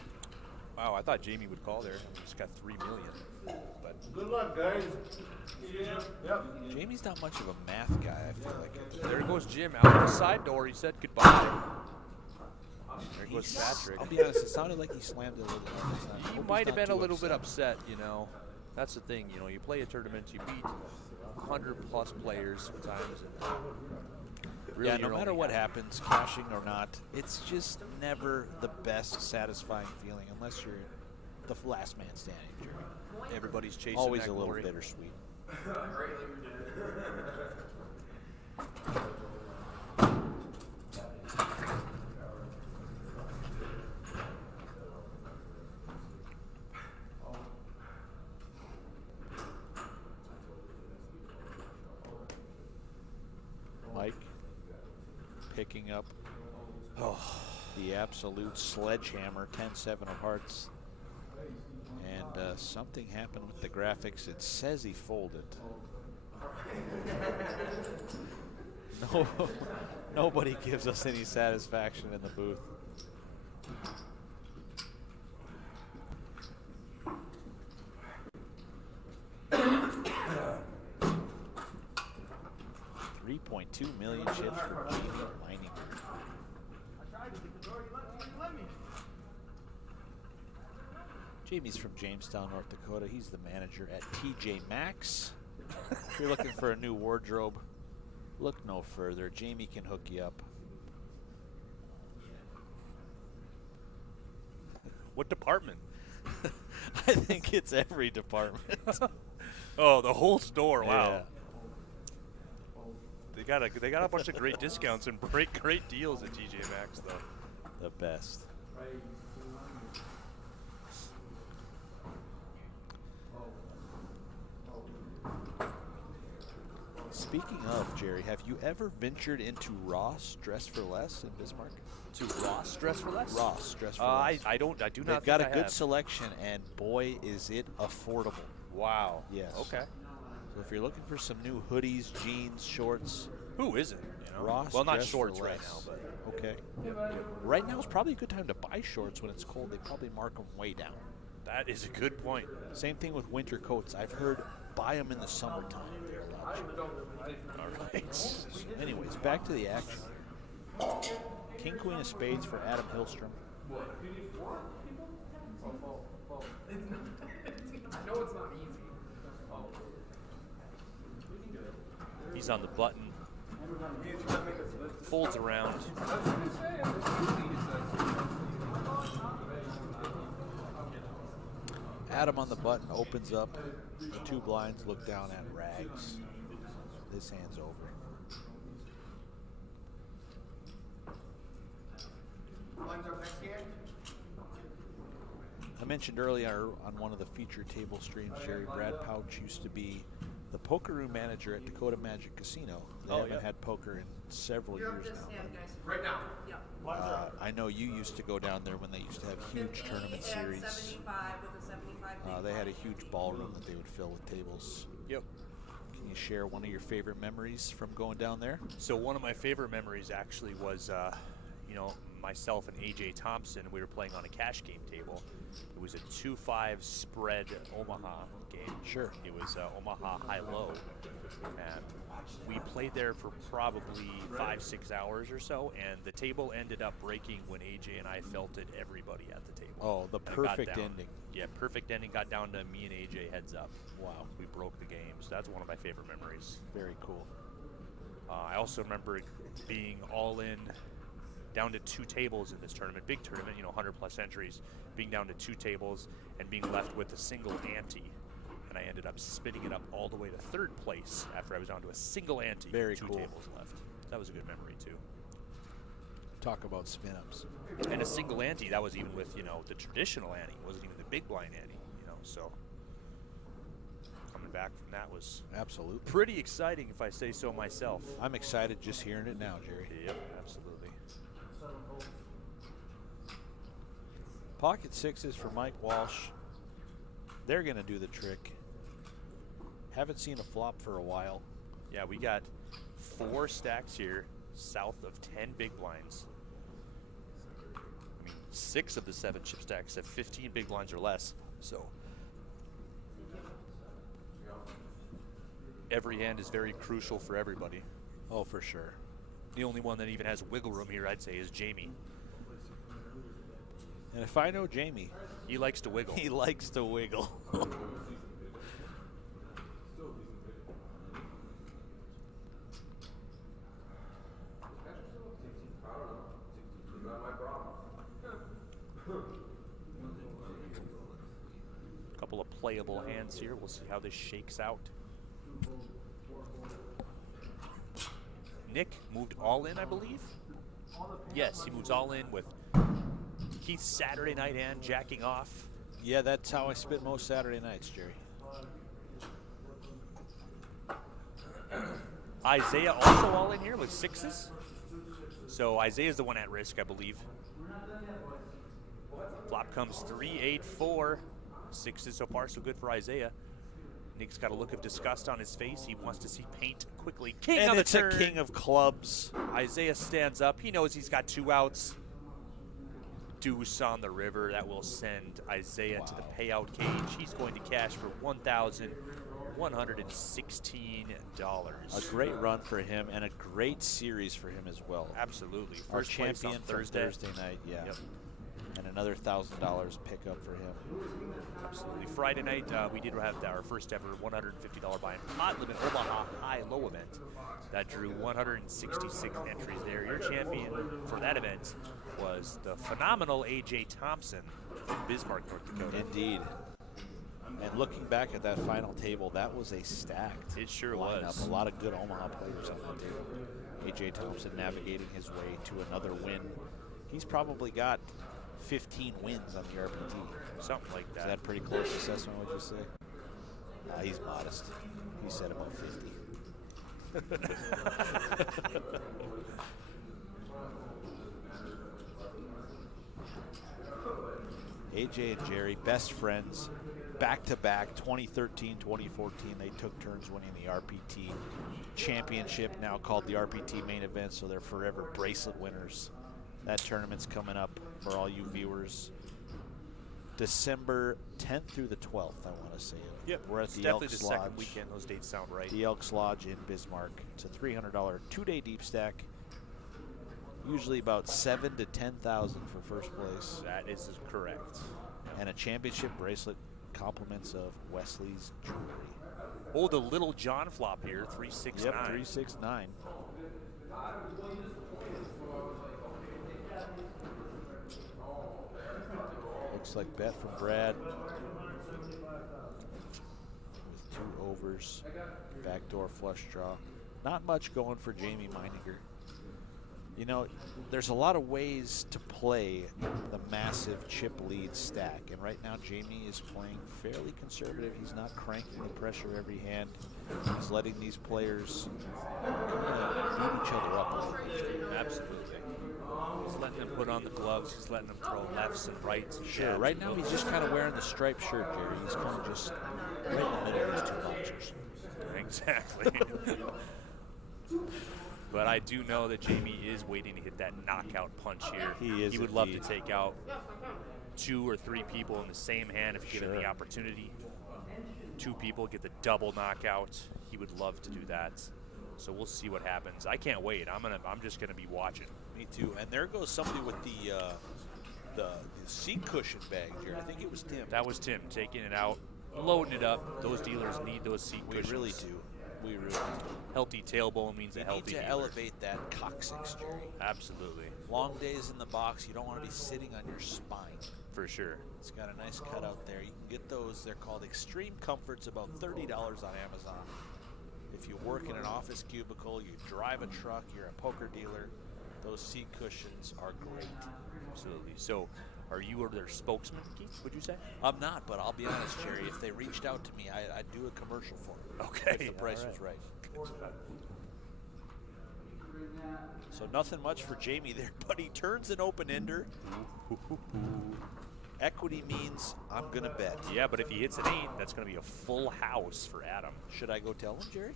Wow, I thought Jamie would call there. He's got 3 million. But Good luck, guys. Yep. Jamie's not much of a math guy, I feel like. there goes Jim out the side door. He said goodbye. There goes Patrick. I'll be honest, it sounded like he slammed it a little bit hard this time. I He hope might he's have not been a too little bit upset, you know. That's the thing, you know. You play a tournament, you beat 100+ players sometimes. And really Yeah, no you're matter only what happy. happens, cashing or not, it's just never the best satisfying feeling unless you're the last man standing, Jerry. Everybody's chasing Always that a little glory. bittersweet. Mike picking up the absolute sledgehammer, 10-7 of hearts. And something happened with the graphics. It says he folded. No, nobody gives us any satisfaction in the booth. $3.2 million chips for Jamie Mining. Jamie's from Jamestown, North Dakota. He's the manager at TJ Maxx. If you're looking for a new wardrobe, look no further. Jamie can hook you up. What department? I think it's every department. Oh, the whole store. Wow. Yeah. They got a bunch of great discounts and great deals at TJ Maxx though. The best. Speaking of, Jerry, have you ever ventured into Ross Dress for Less in Bismarck? To Ross Dress for Less? Ross Dress for Less. I do not They've think got I a good have. selection, and boy, is it affordable. Wow. Yes. Okay. So if you're looking for some new hoodies, jeans, shorts, Who isn't? You know? Ross well, not Dress for shorts right Less. now, but Okay. Right now is probably a good time to buy shorts. When it's cold, they probably mark them way down. that is a good point. Same thing with winter coats. I've heard buy them in the summertime. They're a lot cheaper. All right. Anyways, back to the action. King, Queen of Spades for Adam Hillstrom. I know it's not easy. He's on the button. Folds around. Adam on the button opens up the 2 blinds, look down at rags. This hand's over. I mentioned earlier on one of the feature table streams, Jerry, Brad Pouch used to be the poker room manager at Dakota Magic Casino. They haven't had poker in several years now. Right now. Yep. I know you used to go down there when they used to have huge 50 tournament and series. 75 with a 75 big They had a blind. huge ballroom that they would fill with tables. Yep. Can you share one of your favorite memories from going down there? So one of my favorite memories actually was, you know, myself and AJ Thompson, we were playing on a cash game table. It was a 2-5 spread Omaha game. Sure. It was Omaha high-low. And we played there for probably 5-6 hours or so, and the table ended up breaking when AJ and I felted everybody at the table. Oh, the And it got perfect down. ending. Yeah, perfect ending. Got down to me and AJ heads up. Wow. We broke the game. So that's one of my favorite memories. Very cool. I also remember being all in, down to 2 tables in this tournament, big tournament, you know, 100+ entries, being down to 2 tables and being left with a single ante. And I ended up spinning it up all the way to 3rd place after I was down to a single ante. Very 2 cool. tables left. That was a good memory too. Talk about spin-ups. And a single ante, that was even with, you know, the traditional ante. It wasn't even the big blind ante, you know, so coming back from that was Absolutely. pretty exciting, if I say so myself. I'm excited just hearing it now, Jerry. Yep, absolutely. Pocket sixes for Mike Walsh. They're going to do the trick. Haven't seen a flop for a while. Yeah, we got 4 stacks here, south of 10 big blinds. I mean, 6 of the 7 chip stacks have 15 big blinds or less. So every hand is very crucial for everybody. Oh, for sure. The only one that even has wiggle room here, I'd say, is Jamie. And if I know Jamie, He likes to wiggle. he likes to wiggle. Couple of playable hands here. We'll see how this shakes out. Nick moved all in, I believe. Yes, he moves all in with Keith's Saturday night hand jacking off. Yeah, that's how I spit most Saturday nights, Jerry. Isaiah also all in here with 6s. So Isaiah's the one at risk, I believe. Flop comes 3-8-4. 6s so far, so good for Isaiah. Nick's got a look of disgust on his face. He wants to see paint quickly. King And on the it's a turn. king of clubs. Isaiah stands up. He knows he's got 2 outs. Deuce on the river. That will send Isaiah to the payout cage. He's going to cash for $1,116. A great run for him and a great series for him as well. Absolutely. Our First place champion on from Thursday. Thursday night, yeah. Yep. And another $1,000 pickup for him. Absolutely. Friday night, we did have our first ever $150 buy-in pot limit Omaha high-low event. That drew 166 entries there. Your champion for that event was the phenomenal AJ Thompson from Bismarck, North Dakota. Indeed. And looking back at that final table, that was a stacked It sure lineup. was. A lot of good Omaha players on that table. AJ Thompson navigating his way to another win. He's probably got 15 wins on the RPT. Something like Is that. that a pretty close assessment, would you say? He's modest. He said about 50. AJ and Jerry, best friends, back-to-back, 2013, 2014. They took turns winning the RPT championship, now called the RPT main event, so they're forever bracelet winners. That tournament's coming up for all you viewers. December 10th through the 12th, I want to say. Yep, We're at it's the definitely Elks the Lodge. second weekend. Those dates sound right. The Elks Lodge in Bismarck. It's a $300 two-day deep stack. Usually about 7,000 to 10,000 for first place, That is correct. and a championship bracelet, compliments of Wesley's jewelry. Oh, the Little John flop here, 369. Yep, 369. Looks like bet from Brad with 2 overs, backdoor flush draw. Not much going for Jamie Meininger. You know, there's a lot of ways to play the massive chip lead stack, and right now Jamie is playing fairly conservative. He's not cranking the pressure every hand. He's letting these players beat each other up. Absolutely. He's letting them put on the gloves. He's letting them throw lefts and rights. And Sure. jabs Right and now hooks. he's just kind of wearing the striped shirt, Jerry. He's kind of just right in the middle of his 2 boxers. Exactly. But I do know that Jamie is waiting to hit that knockout punch here. He is He would love to indeed. take out 2 or 3 people in the same hand if given the Sure. opportunity. 2 people get the double knockout. He would love to do that. So we'll see what happens. I can't wait. I'm just gonna be watching. Me too. And there goes somebody with the seat cushion bag, Jerry. I think it was Tim. That was Tim taking it out, loading it up. Those dealers need those seat We cushions. really do. We really do. Healthy tailbone means a You need healthy to dealer. elevate that coccyx, Jerry. Absolutely, Long days in the box, you don't want to be sitting on your spine. for sure. It's got a nice cutout there. You can get those. They're called Extreme Comforts, about $30 on Amazon. If you work in an office cubicle, you drive a truck, you're a poker dealer, those seat cushions are great. Absolutely. So, are you their spokesman, Keith, would you say? I'm not, but I'll be honest, Jerry. If they reached out to me, I'd do a commercial for them. Okay, If the price all was right. So nothing much for Jamie there, but he turns an open-ender. Equity means I'm going to bet. Yeah, but if he hits an 8, that's going to be a full house for Adam. Should I go tell him, Jerry?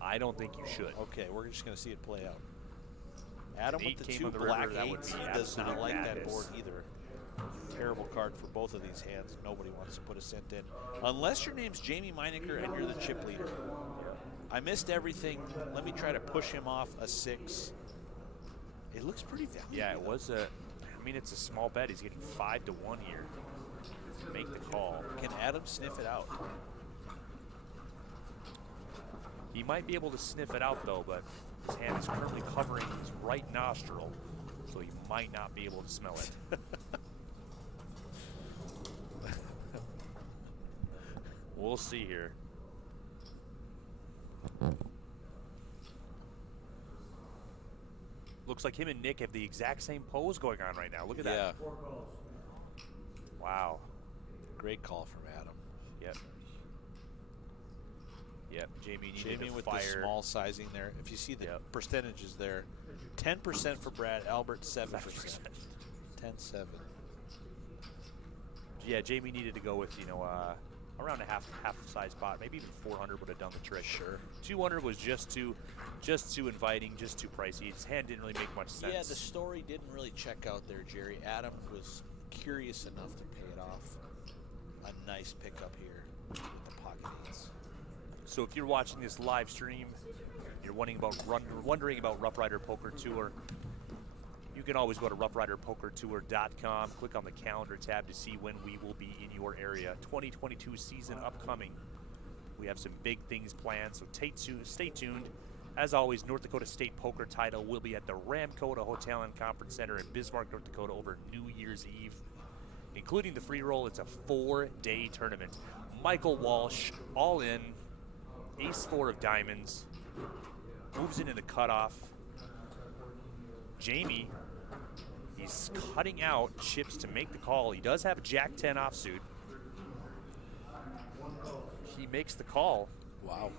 I don't think you should. Okay, we're just going to see it play out. Adam An with 8 the came 2 on the black river, that would 8s. be He does not absolute like that madness. board either. Terrible card for both of these hands. Nobody wants to put a cent in. Unless your name's Jamie Meininger and you're the chip leader. I missed everything. Let me try to push him off a 6. It looks pretty valuable. Yeah, it was a. I mean, it's a small bet. He's getting 5 to 1 here to make the call. Can Adam sniff it out? He might be able to sniff it out though, but his hand is currently covering his right nostril, so he might not be able to smell it. We'll see here. Looks like him and Nick have the exact same pose going on right now. Look at that. Wow. Great call from Adam. Yep. Yep. Jamie needed Jamie to with fire. the small sizing there. If you see the Yep. percentages there, 10% for Brad, Albert 7%. 10-7. Yeah, Jamie needed to go with, around a half size pot. Maybe even 400 would have done the trick. Sure. 200 was just too inviting, just too pricey. His hand didn't really make much sense. Yeah, the story didn't really check out there, Jerry. Adam was curious enough to pay it off. A nice pickup here with the pocket 8s. So if you're watching this live stream, you're wondering about Roughrider Poker Tour, you can always go to roughriderpokertour.com, click on the calendar tab to see when we will be in your area. 2022 season upcoming. We have some big things planned, so stay tuned. As always, North Dakota State Poker title will be at the Ramkota Hotel and Conference Center in Bismarck, North Dakota over New Year's Eve. Including the free roll, it's a 4-day tournament. Michael Walsh, all in, ace-4 of diamonds, moves into the cutoff. Jamie, he's cutting out chips to make the call. He does have a Jack-10 offsuit. He makes the call. Wow.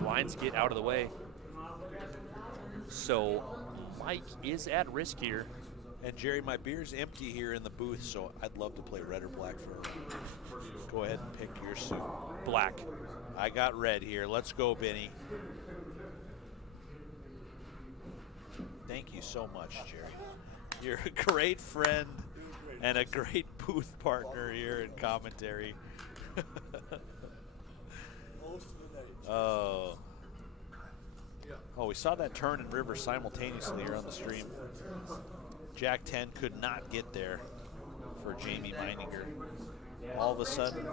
Blinds get out of the way. So Mike is at risk here. And Jerry, my beer's empty here in the booth, so I'd love to play red or black for a round. Go ahead and pick your suit. Black. I got red here. Let's go, Benny. Thank you so much, Jerry. You're a great friend and a great booth partner here in commentary. Oh. Oh, we saw that turn and river simultaneously here on the stream. Jack-10 could not get there for Jamie Meininger. All of a sudden,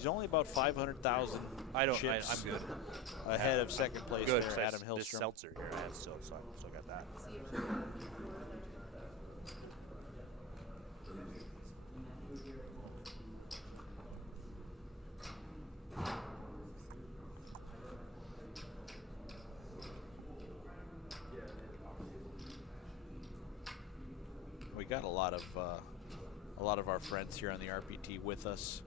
He's only about 500,000 chips I'm good. ahead of second place Good. there, Adam This Hillstrom. seltzer here, I have still got that. We got a lot of our friends here on the RPT with us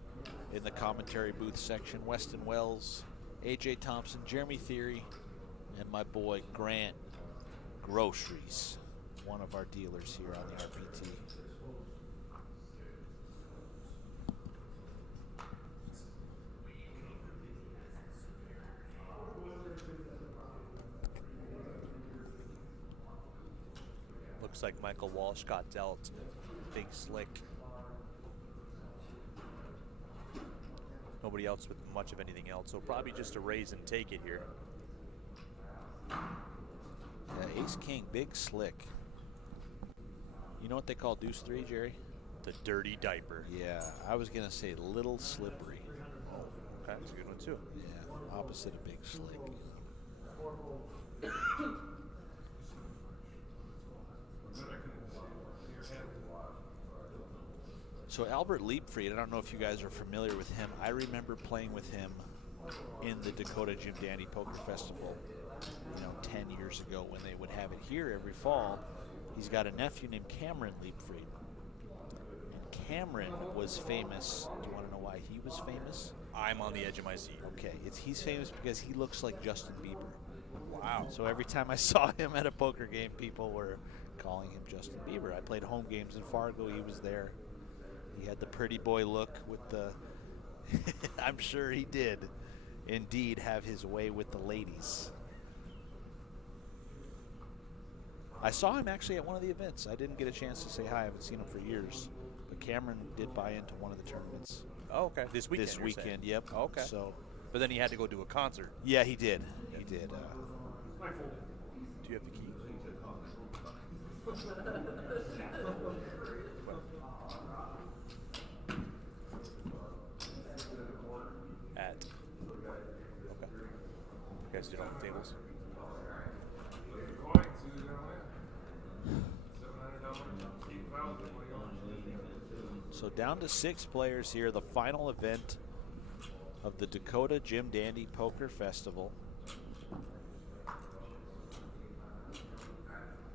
in the commentary booth section. Weston Wells, AJ Thompson, Jeremy Theory, and my boy Grant Groceries, one of our dealers here on the RPT. Looks like Michael Walsh got dealt Big Slick. Nobody else with much of anything else, so probably just a raise and take it here. Yeah, Ace King, Big Slick. You know what they call Deuce 3, Jerry? The dirty diaper. Yeah, I was going to say Little Slippery. Okay, that's a good one too. Yeah, opposite of Big Slick. So Albert Liebfried, I don't know if you guys are familiar with him. I remember playing with him in the Dakota Jim Dandy Poker Festival, 10 years ago when they would have it here every fall. He's got a nephew named Cameron Liebfried. And Cameron was famous. Do you want to know why he was famous? I'm on the edge of my seat. Okay, he's famous because he looks like Justin Bieber. Wow. So every time I saw him at a poker game, people were calling him Justin Bieber. I played home games in Fargo. He was there. He had the pretty boy look with the I'm sure he did indeed have his way with the ladies. I saw him actually at one of the events. I didn't get a chance to say hi. I haven't seen him for years. But Cameron did buy into one of the tournaments. Oh, okay. This weekend. This weekend, yep. Oh, okay. So, but then he had to go do a concert. yeah, he did. He did. Do you have the key? At. Okay. You guys did all the tables? So down to 6 players here, the final event of the Dakota Jim Dandy Poker Festival.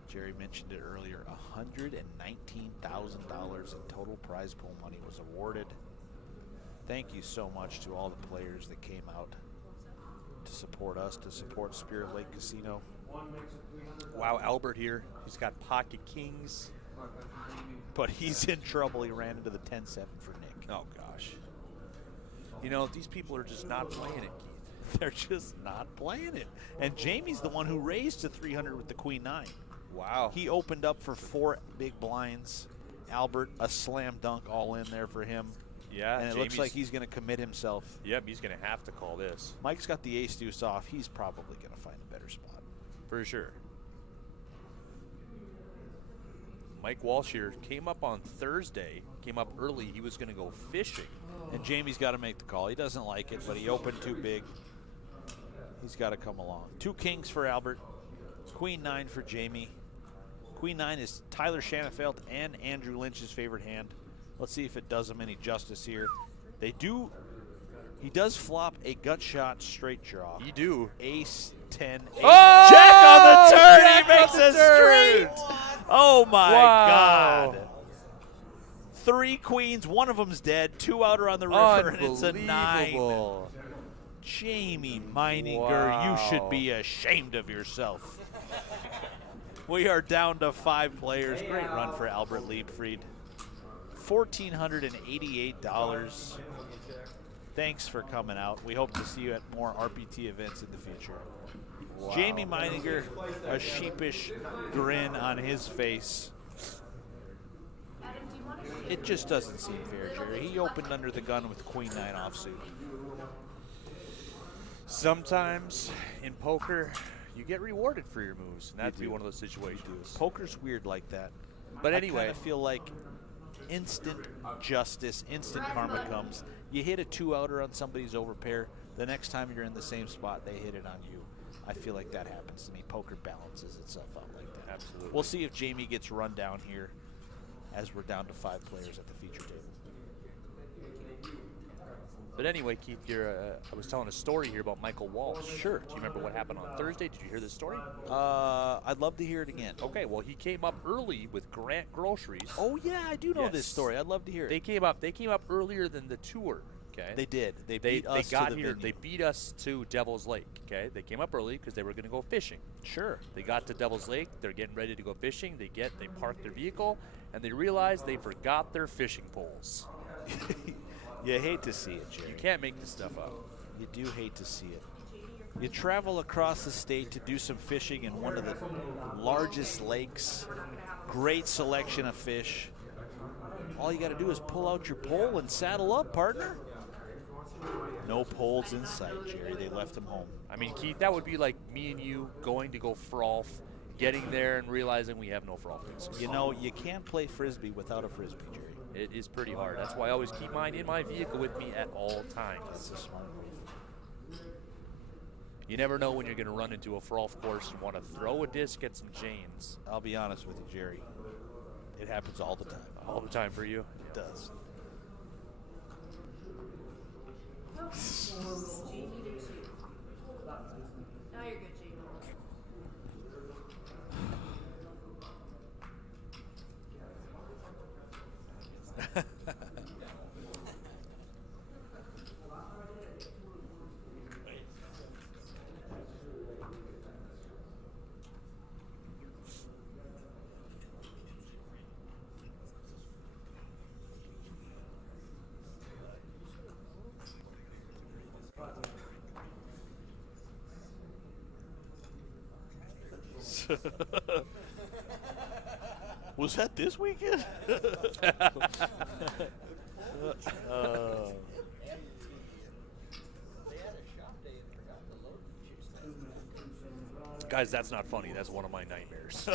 Jerry mentioned it earlier, $119,000 in total prize pool money was awarded. Thank you so much to all the players that came out to support us, to support Spirit Lake Casino. Wow, Albert here. He's got pocket kings. But he's in trouble. He ran into the 10-7 for Nick. Oh, gosh. These people are just not playing it, Keith. They're just not playing it. And Jamie's the one who raised to 300 with the Queen 9. Wow. He opened up for 4 big blinds. Albert, a slam dunk all in there for him. Yeah. And it looks like he's going to commit himself. Yep, he's going to have to call this. Mike's got the ace deuce off. He's probably going to find a better spot. For sure. Mike Walsh here came up on Thursday, came up early. He was going to go fishing. And Jamie's got to make the call. He doesn't like it, but he opened too big. He's got to come along. 2 kings for Albert. Queen 9 for Jamie. Queen 9 is Tyler Shanafelt and Andrew Lynch's favorite hand. Let's see if it does him any justice here. He does flop a gut shot straight draw. You do. Ace, 10, 8. Oh! Jack on the turn. Jack He makes on the a turn. straight. Oh, my Wow. God. 3 queens. One of them's dead. 2 outer on the river, and it's a 9. Unbelievable. Jamie Meininger, Wow. you should be ashamed of yourself. We are down to 5 players. Great run for Albert Liebfried. $1,488. Thanks for coming out. We hope to see you at more RPT events in the future. Wow. Jamie Meininger, a sheepish grin on his face. It just doesn't seem fair, Jerry. He opened under the gun with Queen 9 offsuit. Sometimes in poker, you get rewarded for your moves, and that'd be one of those situations. Poker's weird like that. But anyway, I kind of feel like instant justice, instant karma comes. You hit a 2-outer on somebody's overpair. The next time you're in the same spot, they hit it on you. I feel like that happens to me. Poker balances itself out like that. Absolutely. We'll see if Jamie gets run down here as we're down to 5 players at the feature table. But anyway, Keith, I was telling a story here about Michael Walsh. Sure. Do you remember what happened on Thursday? Did you hear this story? I'd love to hear it again. Okay, well, he came up early with Grant Groceries. Oh yeah, I do know Yes. this story. I'd love to hear it. They came up earlier than the tour. Okay. They did. They beat us they got to the here. venue. They beat us to Devil's Lake. Okay. They came up early because they were going to go fishing. Sure. They got to Devil's Lake. They're getting ready to go fishing. They park their vehicle, and they realize they forgot their fishing poles. You hate to see it, Jerry. You can't make this stuff up. You do hate to see it. You travel across the state to do some fishing in one of the largest lakes. Great selection of fish. All you got to do is pull out your pole and saddle up, partner. No poles in sight, Jerry. They left them home. I mean, Keith, that would be like me and you going to go frolf, getting there and realizing we have no frolf discs. You know, you can't play Frisbee without a Frisbee, Jerry. It is pretty hard. That's why I always keep mine in my vehicle with me at all times. That's a smart move. You never know when you're going to run into a frolf course and want to throw a disc at some Janes. I'll be honest with you, Jerry. It happens all the time. All the time for you. It does. Jamie to 2. Now you're good, Jamie. Was that this weekend? Guys, that's not funny. That's one of my nightmares.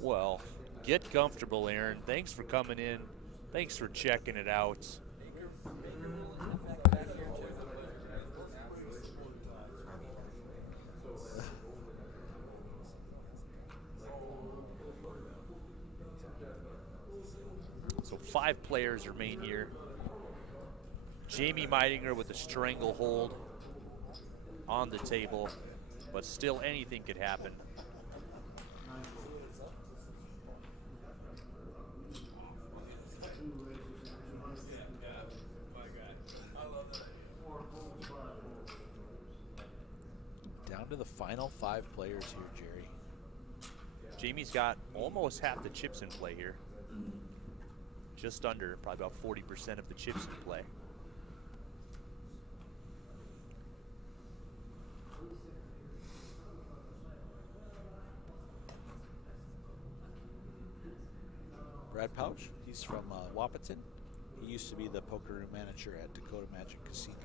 Well, get comfortable, Aaron. Thanks for coming in. Thanks for checking it out. So 5 players remain here. Jamie Meidinger with a stranglehold on the table, but still anything could happen. Down to the final 5 players here, Jerry. Jamie's got almost half the chips in play here. Just under, probably about 40% of the chips in play. Brad Pouch, he's from Wahpeton. He used to be the poker room manager at Dakota Magic Casino.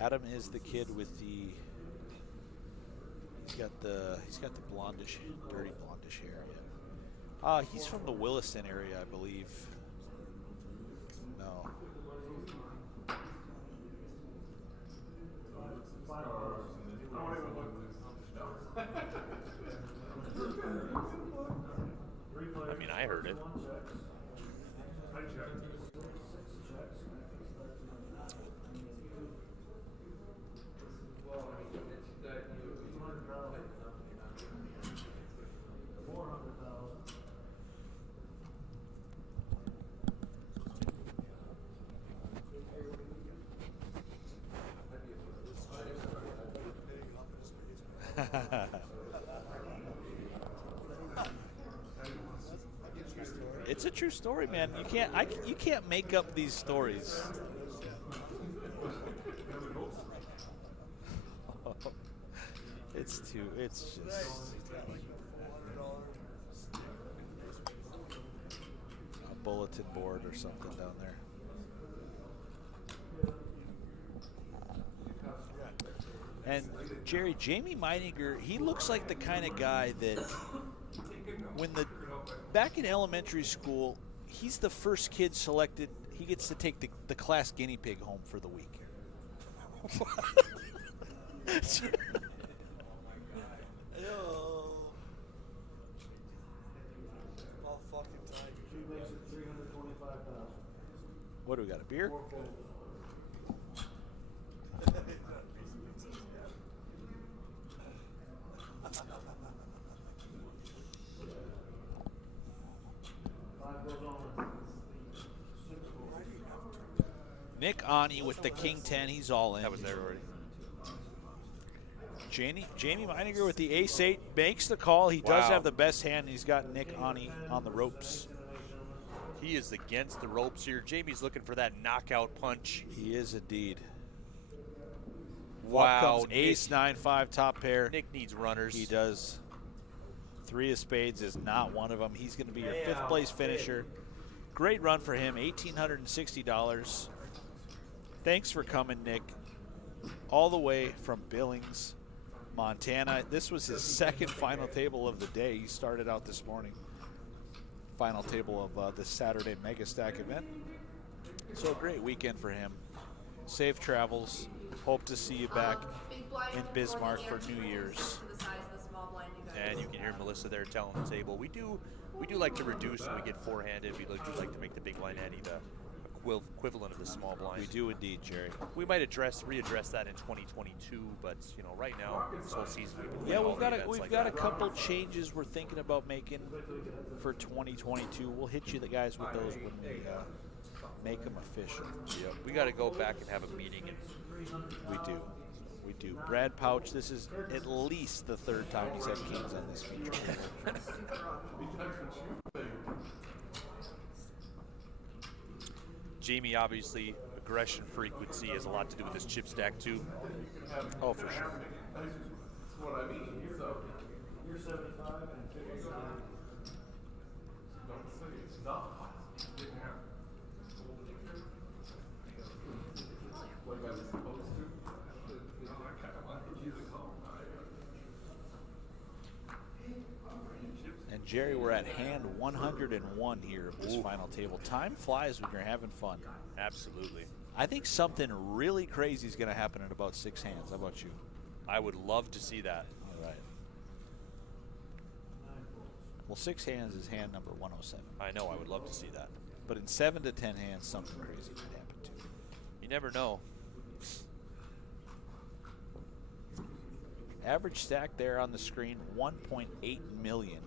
Adam is the kid with the. He's got the blondish, dirty blondish hair. Yeah. He's from the Williston area, I believe. No. I mean, I heard it. It's a true story, man. You can't make up these stories. It's just a bulletin board or something down there. And Jerry, Jamie Meininger, he looks like the kind of guy that back in elementary school, he's the first kid selected. He gets to take the class guinea pig home for the week. What do we got, a beer? Nick Ani with the King 10, he's all in. That was there already. Jamie Meininger with the ace-8 makes the call. He does have the best hand. He's got Nick Ani on the ropes. He is against the ropes here. Jamie's looking for that knockout punch. He is indeed. Wow. Comes ace-9-5 top pair. Nick needs runners. He does. 3 of spades is not one of them. He's going to be your 5th place finisher. Great run for him, $1,860. Thanks for coming, Nick. All the way from Billings, Montana. This was his 2nd final table of the day. He started out this morning. Final table of the Saturday Mega Stack event. So a great weekend for him. Safe travels. Hope to see you back in Bismarck for New Year's. And you can hear Melissa there telling the table. We do like to reduce when we get four-handed. We do like to make the big blind ante the equivalent of the small blind. We do indeed, Jerry. We might readdress that in 2022, but right now this whole season we've got a couple changes we're thinking about making for 2022. We'll hit you guys with those when we make them official. Yep. We got to go back and have a meeting. We do. Brad Pouch, this is at least the 3rd time he's had kings on this feature. Jamie, obviously, aggression frequency has a lot to do with this chip stack, too. Oh, for sure. That's what I mean. So You're 75 and 57. don't say it's not. Didn't happen. Like I was supposed to. I kind of wanted you to call. And Jerry, we're at hand 101 here of this final table. Time flies when you're having fun. Absolutely. I think something really crazy is going to happen in about 6 hands. How about you? I would love to see that. All right. Well, 6 hands is hand number 107. I know. I would love to see that. But in 7 to 10 hands, something crazy could happen too. You never know. Average stack there on the screen, 1.8 million.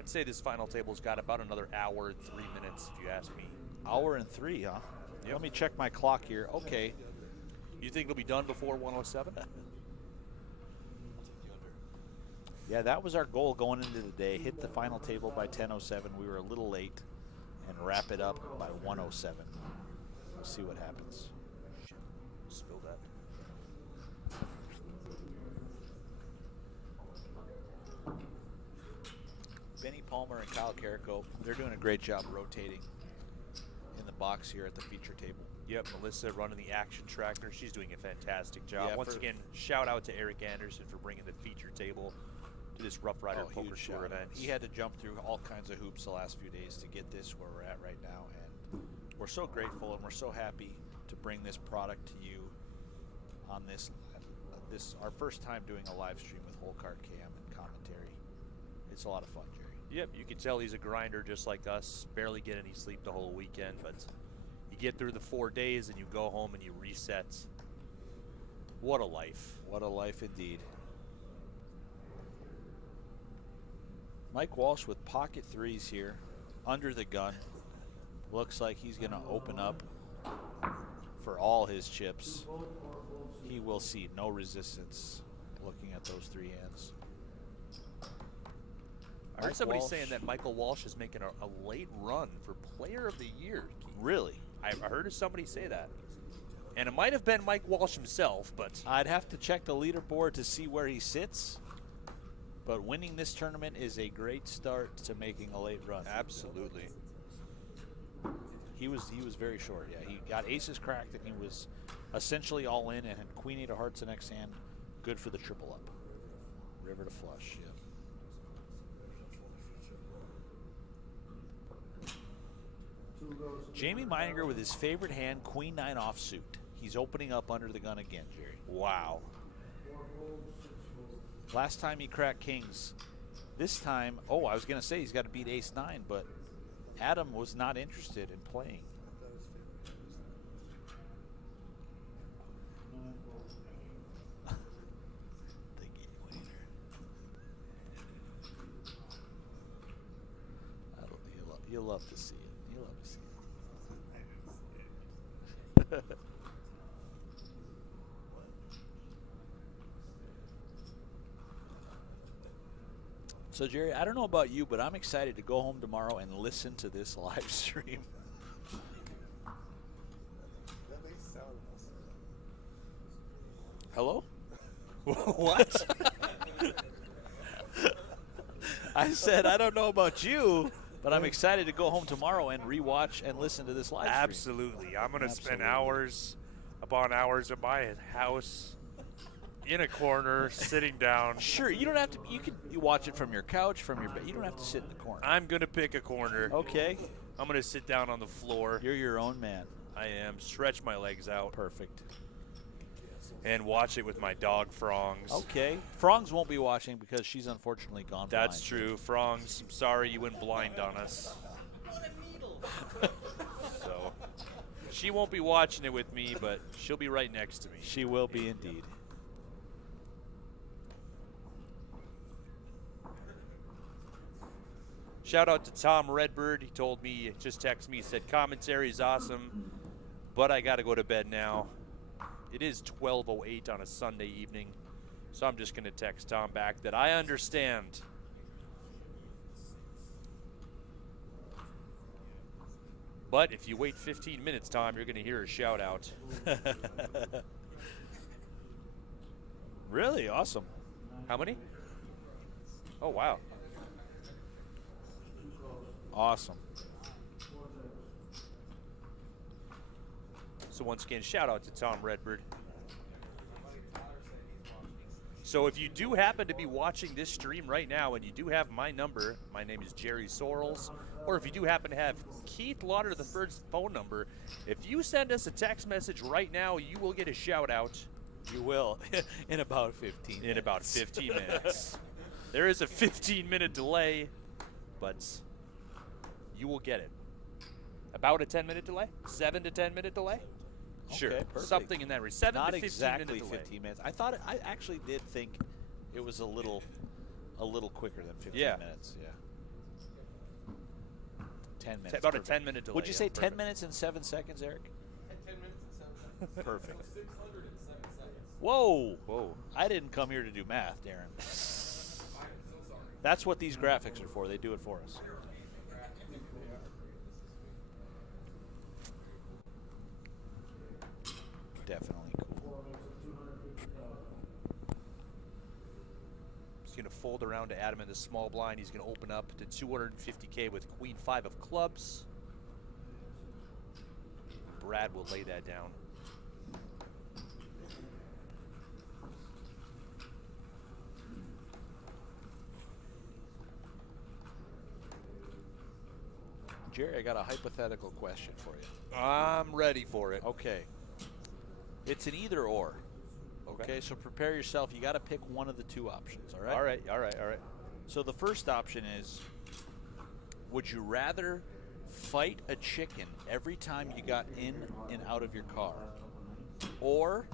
I'd say this final table's got about another hour and 3 minutes, if you ask me. Hour and 3, huh? Yep. Let me check my clock here. Okay. You think it'll be done before 107? Yeah, that was our goal going into the day. Hit the final table by 10:07. We were a little late, and wrap it up by 1:07. We'll see what happens. Spill that. Benny Palmer and Kyle Carrico, they're doing a great job rotating in the box here at the feature table. Yep, Melissa running the action tracker. She's doing a fantastic job. Yeah, Once again, shout out to Eric Anderson for bringing the feature table to this Roughrider Poker Tour event. He had to jump through all kinds of hoops the last few days to get this where we're at right now, and we're so grateful and we're so happy to bring this product to you on this our first time doing a live stream with Hole Card Cam and commentary. It's a lot of fun, Jerry. Yep, you can tell he's a grinder just like us. Barely get any sleep the whole weekend, but you get through the 4 days and you go home and you reset. What a life. What a life indeed. Mike Walsh with pocket threes here, under the gun. Looks like he's going to open up for all his chips. He will see no resistance looking at those 3 hands. I heard somebody saying that Michael Walsh is making a late run for Player of the Year. Really? I heard somebody say that. And it might have been Mike Walsh himself, but I'd have to check the leaderboard to see where he sits. But winning this tournament is a great start to making a late run. absolutely. He was very short. Yeah, he got aces cracked and he was essentially all in and had queen eight of hearts in next hand. Good for the triple up. River to flush. Yeah. Jamie Meininger with his favorite hand, queen nine offsuit. He's opening up under the gun again, Jerry. Wow. Last time he cracked kings. This time, I was going to say he's got to beat ace nine, but Adam was not interested in playing. The game winner. You'll love to see it. You'll love to see it. So, Jerry, I don't know about you, but I'm excited to go home tomorrow and listen to this live stream. Hello? What? I said, I don't know about you, but I'm excited to go home tomorrow and rewatch and listen to this live stream. Absolutely. I'm going to spend hours upon hours at my house in a corner, sitting down. Sure, you don't have to. You can watch it from your couch, from your bed. You don't have to sit in the corner. I'm going to pick a corner. Okay. I'm going to sit down on the floor. You're your own man. I am. Stretch my legs out. Perfect. And watch it with my dog, Frongs. Okay. Frongs won't be watching because she's unfortunately gone blind. That's true. Frongs, I'm sorry you went blind on us. So, she won't be watching it with me, but she'll be right next to me. She will be indeed. Shout out to Tom Redbird. He told me, just texted me, he said, commentary is awesome, but I got to go to bed now. It is 12:08 on a Sunday evening, so I'm just going to text Tom back that I understand. But if you wait 15 minutes, Tom, you're going to hear a shout out. Really? Awesome. How many? Oh, wow. Awesome. So once again, shout out to Tom Redbird. So if you do happen to be watching this stream right now and you do have my number, my name is Jerry Sorrells, or if you do happen to have Keith Lauder III's phone number, if you send us a text message right now, you will get a shout out. You will in about 15 minutes. In about 15 minutes. There is a 15-minute delay, but you will get it. About a 10-minute delay? 7 to 10-minute delay? Sure, Okay, perfect. something in that range. 7 Not to 15 exactly minute delay. 15 minutes. I actually did think it was a little quicker than 15 Yeah. minutes. Yeah. 10 minutes. About a perfect. 10-minute delay. Would you yeah, say 10 perfect. minutes and 7 seconds, Eric? 10 minutes and 7 seconds. Perfect. 607 seconds. Whoa. Whoa. I didn't come here to do math, Darren. I'm so sorry. That's what these graphics are for. They do it for us. Definitely cool. He's going to fold around to Adam in the small blind. He's going to open up to 250K with Queen 5 of clubs. Brad will lay that down. Jerry, I got a hypothetical question for you. I'm ready for it. Okay. It's an either or. Okay, so prepare yourself. You got to pick one of the two options, all right? All right, all right, all right. So the first option is, would you rather fight a chicken every time you got in and out of your car, or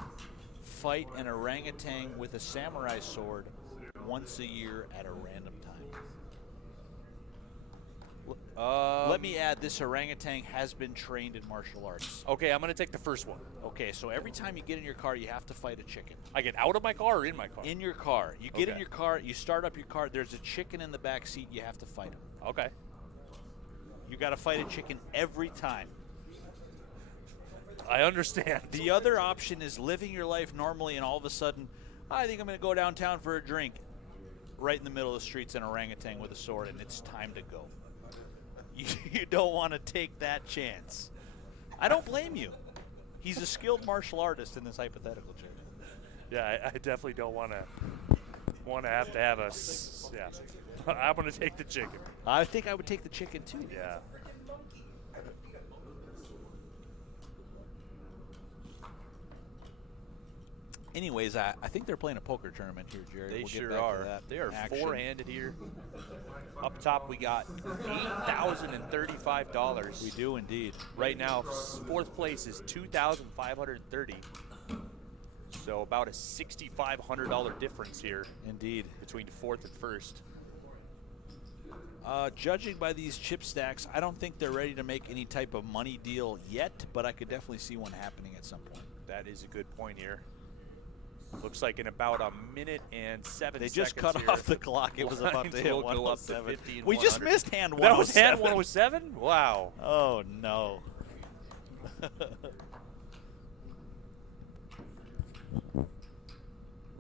fight an orangutan with a samurai sword once a year at a random time? Let me add, this orangutan has been trained in martial arts. Okay, I'm going to take the first one. Okay, so every time you get in your car, you have to fight a chicken. I get out of my car or in my car? In your car. You get in Okay. your car, you start up your car, there's a chicken in the back seat, you have to fight him. Okay. You got to fight a chicken every time. I understand. The other option is living your life normally and all of a sudden, I think I'm going to go downtown for a drink. Right in the middle of the street's an orangutan with a sword, and it's time to go. You don't want to take that chance. I don't blame you. He's a skilled martial artist in this hypothetical, Jerry. Yeah, I definitely don't want to have a. Yeah, I'm going to take the chicken. I think I would take the chicken too. Yeah. Anyways, I think they're playing a poker tournament here, Jerry. They We'll get sure back to are. that They are action. four-handed here. Up top, we got $8,035. We do indeed. Right now, fourth place is $2,530. So about a $6,500 difference here Indeed. between fourth and first. Judging by these chip stacks, I don't think they're ready to make any type of money deal yet, but I could definitely see one happening at some point. That is a good point here. Looks like in about a minute and 7 They seconds just cut here, off the clock. It was about to lines hit will go up to 107. 50 and We just 100. missed hand 107. That was hand 107? Wow. Oh, no.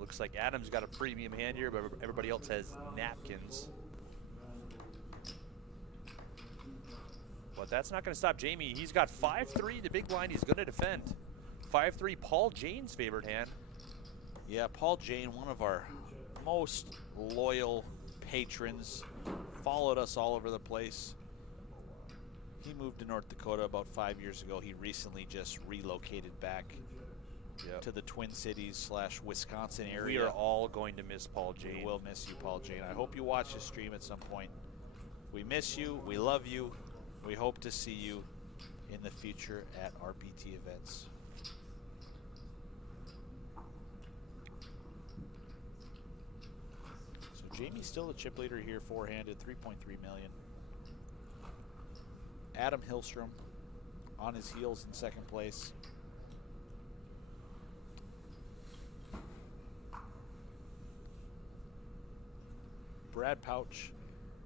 Looks like Adam's got a premium hand here, but everybody else has napkins. But that's not going to stop Jamie. He's got 5-3, the big blind. He's going to defend. 5-3, Paul Jane's favored hand. Yeah, Paul Jane, one of our most loyal patrons, followed us all over the place. He moved to North Dakota about 5 years ago. He recently just relocated back to the Twin Cities / Wisconsin area. We are all going to miss Paul Jane. We will miss you, Paul Jane. I hope you watch the stream at some point. We miss you. We love you. We hope to see you in the future at RPT events. So Jamie's still the chip leader here, four-handed, 3.3 million. Adam Hillstrom on his heels in second place. Brad Pouch,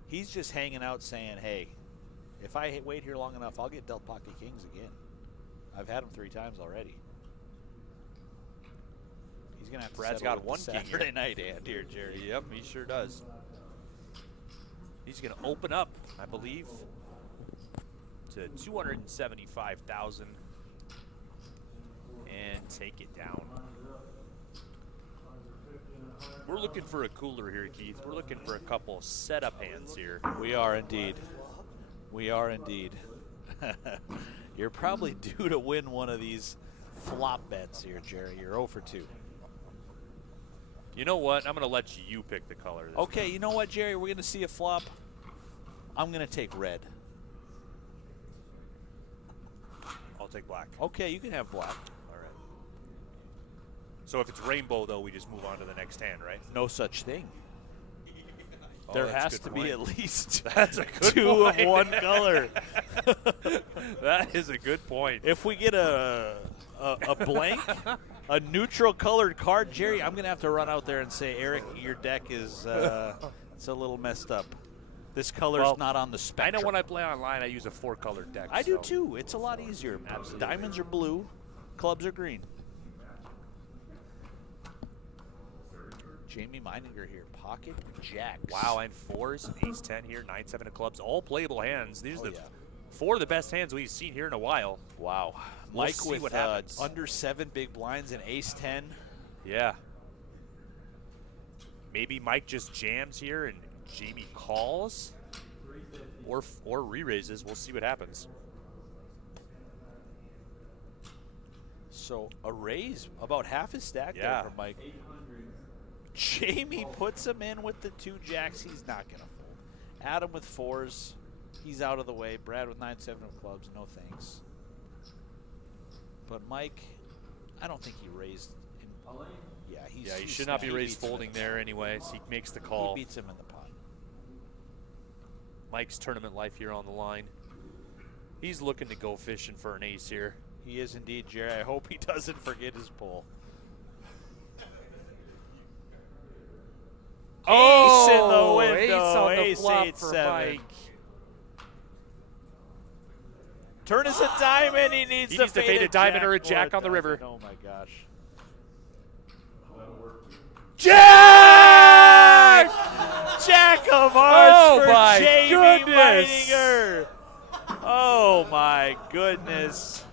he's just hanging out saying, hey, if I wait here long enough, I'll get Del Pocket Kings again. I've had them 3 times already. He's going to have to Brad's settle got with one the king Saturday here. night hand here, Jerry. Yep, he sure does. He's going to open up, I believe, to 275,000 and take it down. We're looking for a cooler here, Keith. We're looking for a couple setup hands here. We are indeed. We are indeed. You're probably due to win one of these flop bets here, Jerry. You're 0 for 2. You know what? I'm going to let you pick the color. This Okay, time. you know what, Jerry? We're going to see a flop. I'm going to take red. I'll take black. Okay, you can have black. All right. So if it's rainbow, though, we just move on to the next hand, right? No such thing. Oh, There that's a has good to point. be at least That's a good 2 point. of one color. That is a good point. If we get a blank, a neutral colored card, Jerry, I'm going to have to run out there and say, Eric, your deck is it's a little messed up. This color's Well, not on the I spectrum. know when I play online, I use a 4-color deck. I do so- too. It's a lot easier. Absolutely. Diamonds are blue, clubs are green. Jamie Meininger here, pocket jacks. Wow, and 4s, ace 10 here, 9-7 of clubs, all playable hands. These are Oh, the yeah. 4 of the best hands we've seen here in a while. Wow. We'll Mike see with what happens. under 7 big blinds and ace 10. Yeah. Maybe Mike just jams here and Jamie calls or re-raises. We'll see what happens. So a raise, about half his stack Yeah. there from Mike. Jamie puts him in with the 2 jacks. He's not going to fold. Adam with 4s. He's out of the way. Brad with 9-7 of clubs. No thanks. But Mike, I don't think he raised. Yeah, He should not be raised folding there anyways. He makes the call. He beats him in the pot. Mike's tournament life here on the line. He's looking to go fishing for an ace here. He is indeed, Jerry. I hope he doesn't forget his pull. Ace in the window. Ace on the Ace flop 8-7. for Mike. Turn is a diamond. He needs to fade a diamond or a jack What on the river. Oh my gosh. Jack! Jack of hearts Oh for my Jamie goodness. Meininger. Oh my goodness.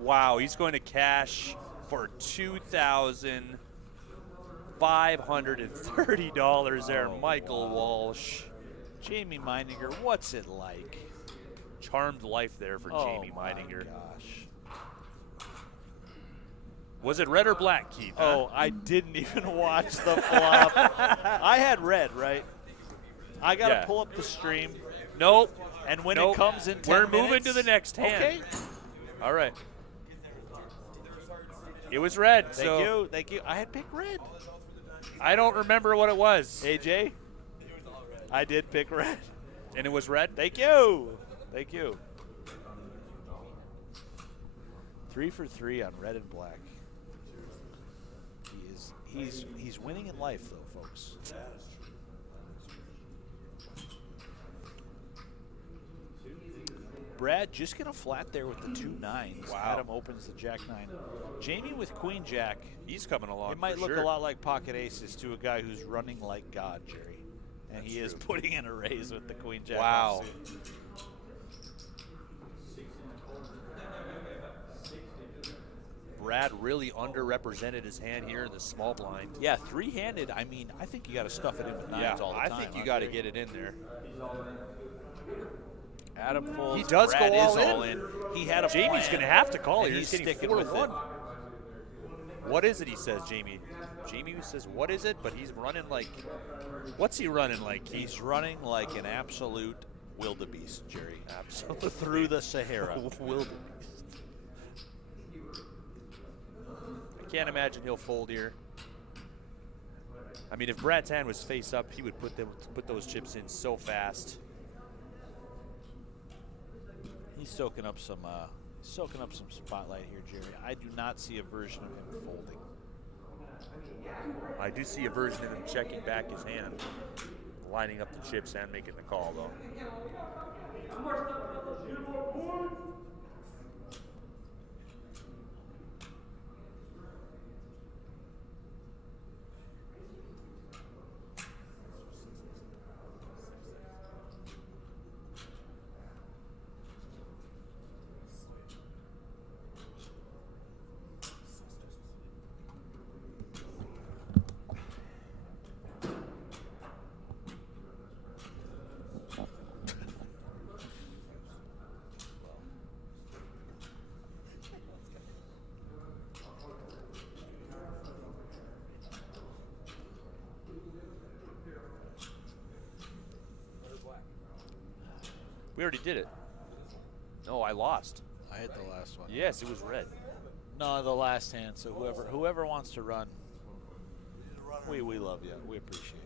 Wow, he's going to cash for $2,530 there, Michael Walsh. Jamie Meininger, what's it like? Charmed life there for Jamie my Meininger. Gosh. Was it red or black, Keith? huh? Oh, I didn't even watch the flop. I had red, right? I got to Yeah. pull up the stream. Nope. And when Nope. it comes in 10 We're minutes, moving to the next hand. Okay. All right. It was red. Thank you. Thank you. I had picked red. I don't remember what it was. AJ? I did pick red. And it was red? Thank you. Thank you. 3 for 3 on red and black. He's winning in life though, folks. Brad just gonna flat there with the 2 9s. Wow. Adam opens the jack 9. Jamie with queen jack. He's coming along. It might for look sure. a lot like pocket aces to a guy who's running like God, Jerry. And he is putting in a raise with the queen jack. Wow. offsuit. Brad really underrepresented his hand here in the small blind. Yeah, 3-handed. I mean, I think you got to stuff it in with 9s all the time. I think you huh, got to Jerry? get it in there. Adam folds. He does Brad go all is in. all in. He had a Jamie's plan, going to have to call and here. he's He's getting sticking 4 with to 1. it. What is it, he says, Jamie? Jamie says, what is it? But he's running like, what's he running like? He's running like an absolute wildebeest, Jerry. Absolutely. Through the Sahara. Wildebeest. I can't imagine he'll fold here. I mean, if Brad's hand was face up, he would put those chips in so fast. He's soaking up some spotlight here, Jerry. I do not see a version of him folding. I do see a version of him checking back his hand, lining up the chips and making the call, though. We already did it. No, I lost. I hit the last one. Yes, it was red. No, the last hand. So whoever wants to run, we love you. We appreciate you.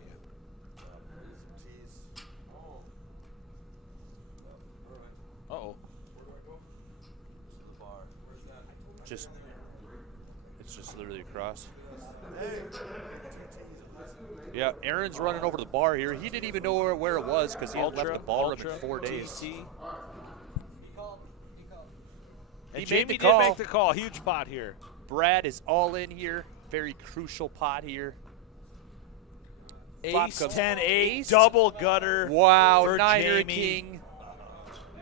Uh-oh. It's just literally across. Yeah, Aaron's running over to the bar here. He didn't even know where it was because he had left the ballroom in 4 days. TC. He Jamie made the did call. make the call. Huge pot here. Brad is all in here. Very crucial pot here. Flop Ace comes 10 8 ace. double gutter. Wow, for niner Jamie. king.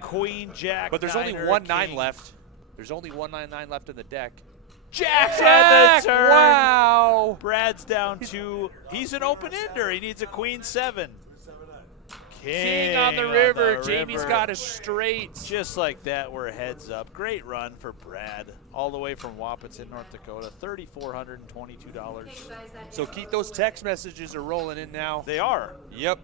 Queen jack. But there's only niner, 1 9 king. left. There's only 1 9 9 left in the deck. Jack, Jack! on the turn. Wow. Brad's down 2. He's an open ender. He needs a queen 7. King on the river. Jamie's got a straight. Just like that, we're heads up. Great run for Brad, all the way from Wahpeton, North Dakota. $3,422. So Keith, those text messages are rolling in now. They are. Yep.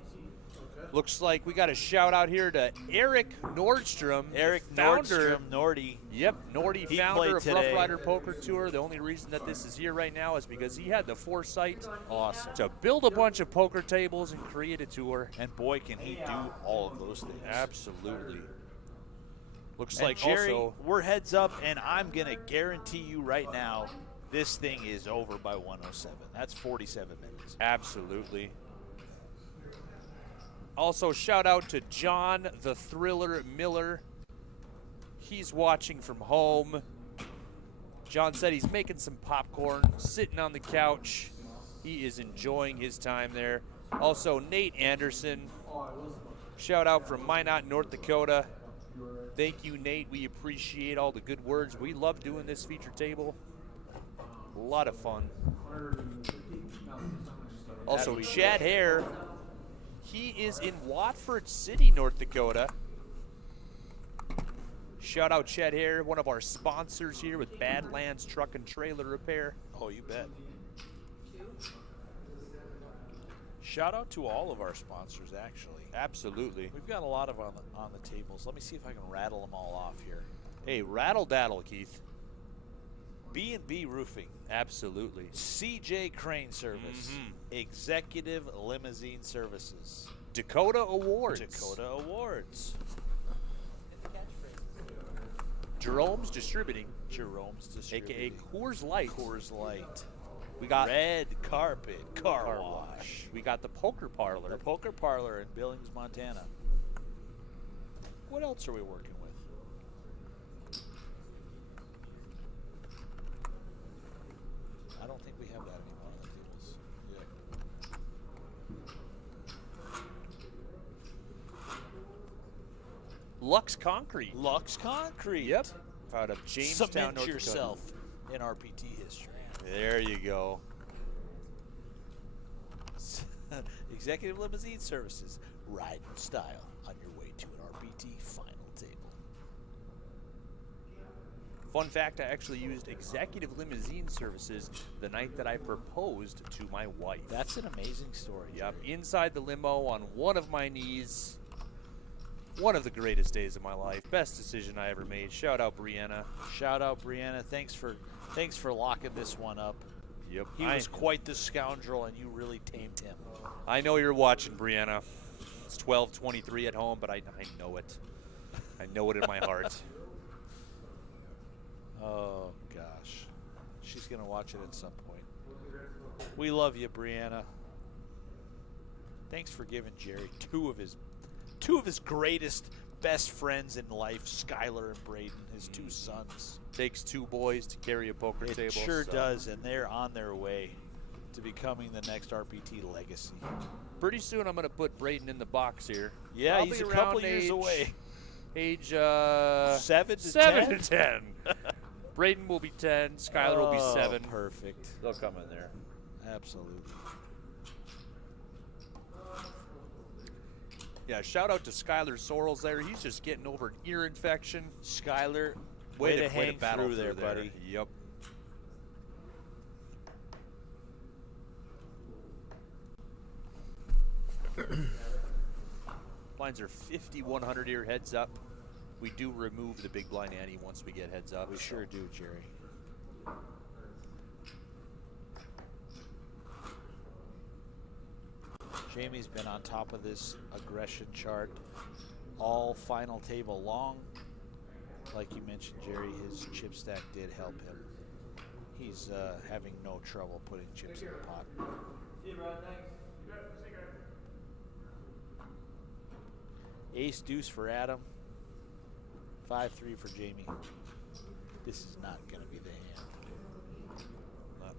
Looks like we got a shout out here to Eric Nordstrom. Eric founder, Nordstrom, Nordy. Yep, Nordy, He founder played of today. Roughrider Poker Tour. The only reason that this is here right now is because he had the foresight Awesome. to build a bunch of poker tables and create a tour. And boy, can he do all of those things. Absolutely. Looks And like Jerry, also we're heads up, and I'm going to guarantee you right now, this thing is over by 107. That's 47 minutes. absolutely. Also, shout out to John the Thriller Miller. He's watching from home. John said he's making some popcorn, sitting on the couch. He is enjoying his time there. Also, Nate Anderson. Shout out from Minot, North Dakota. Thank you, Nate. We appreciate all the good words. We love doing this feature table. A lot of fun. Also, Chad Hare. He is in Watford City, North Dakota. Shout out Chad Hare, one of our sponsors here with Badlands Truck and Trailer Repair. Oh, you bet. Shout out to all of our sponsors, actually. Absolutely. We've got a lot of on the tables. Let me see if I can rattle them all off here. Hey, rattle daddle, Keith. B&B Roofing. Absolutely. CJ Crane Service. Executive Limousine Services. Dakota Awards. Dakota Awards. Jerome's Distributing, Jerome's Distributing. a.k.a. Coors Light. Coors Light. We got Red Carpet Car Car Wash. We got the Poker Parlor. The Poker Parlor in Billings, Montana. What else are we working with? I don't think we have that anymore on the tables. Lux Concrete. Lux Concrete. Yep. Out of Jamestown, Cement North yourself in RPT history. Dakota. There you go. Executive Limousine Services. Ride in style on your way to an RPT final table. Fun fact, I actually used Executive Limousine Services the night that I proposed to my wife. That's an amazing story. Yep, inside the limo on one of my knees. One of the greatest days of my life. Best decision I ever made. Shout out Brianna. Shout out Brianna. Thanks for locking this one up. Yep. He was quite the scoundrel, and you really tamed him. I know you're watching, Brianna. It's 12:23 at home, but I know it. I know it in my heart. Oh, gosh. She's going to watch it at some point. We love you, Brianna. Thanks for giving Jerry two of his greatest best friends in life, Skylar and Braden, his two sons. Takes two boys to carry a poker table. It sure so. does, and they're on their way to becoming the next RPT legacy. Pretty soon I'm going to put Braden in the box here. Yeah, Probably he's a around couple years age- away. Age 7 to 7 10? to 10. Braden will be 10. Skylar will be 7. Perfect. They'll come in there. Absolutely. Yeah, shout out to Skylar Sorrells there. He's just getting over an ear infection. Skylar, way to hang battle through there, buddy. Yep. Blinds are 5,100 here, heads up. We do remove the big blind ante once we get heads up. We sure do, Jerry. Jamie's been on top of this aggression chart all final table long. Like you mentioned, Jerry, his chip stack did help him. He's having no trouble putting chips in the pot. Ace deuce for Adam. 5-3 for Jamie. This is not going to be the hand. Not.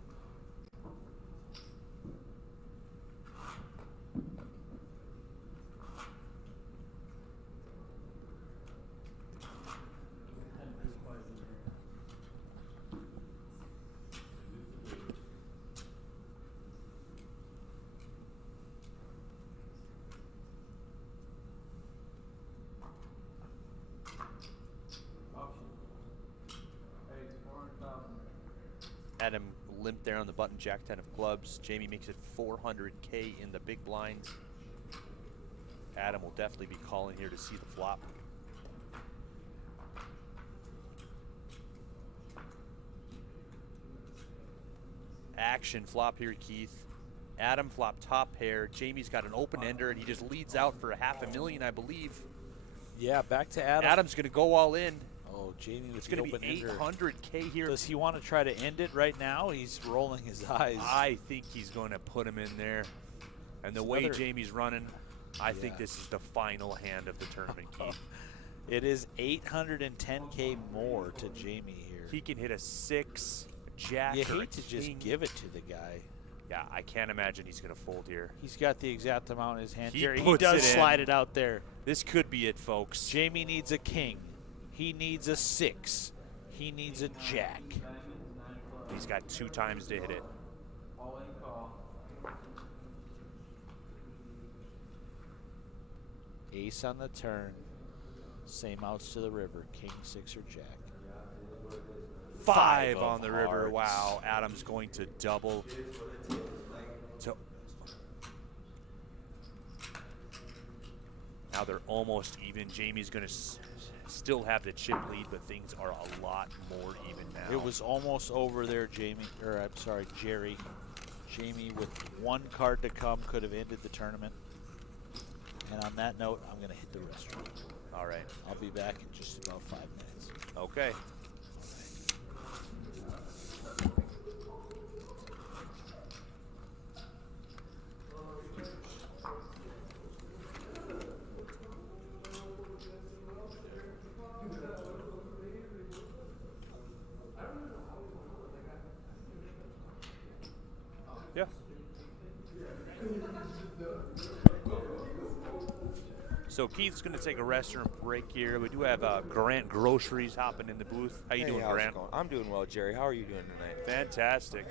Adam limp there on the button, jack 10 of clubs. Jamie makes it 400K in the big blinds. Adam will definitely be calling here to see the flop. Action flop here, Keith. Adam flop top pair. Jamie's got an open ender, and he just leads out for $500,000, I believe. Yeah, back to Adam. Adam's going to go all in. Oh, Jamie with It's the going to open be ender. $800K here. Does he want to try to end it right now? He's rolling his eyes. I think he's going to put him in there. And the It's way another- Jamie's running, I think Yeah. this is the final hand of the tournament, Keith. It is 810K more to Jamie here. He can hit a 6, jack, You or a hate to just king. give it to the guy. Yeah, I can't imagine he's going to fold here. He's got the exact amount in his hand. He Jerry, he puts does it in. slide it out there. This could be it, folks. Jamie needs a king. He needs a 6. He needs a jack. He's got 2 times to hit it. All in call. Ace on the turn. Same outs to the river. King, 6, or jack. 5 of on the river. hearts. Wow, Adam's going to double. So now they're almost even. Jamie's going to still have the chip lead, but things are a lot more even now. It was almost over there, Jamie. Or I'm sorry, Jerry. Jamie with 1 card to come could have ended the tournament. And on that note, I'm going to hit the restroom. All right. I'll be back in just about 5 minutes. Okay. Yeah. So Keith's going to take a restroom break here. We do have Grant Groceries hopping in the booth. How you doing, how's it Grant? going? I'm doing well, Jerry. How are you doing tonight? Fantastic.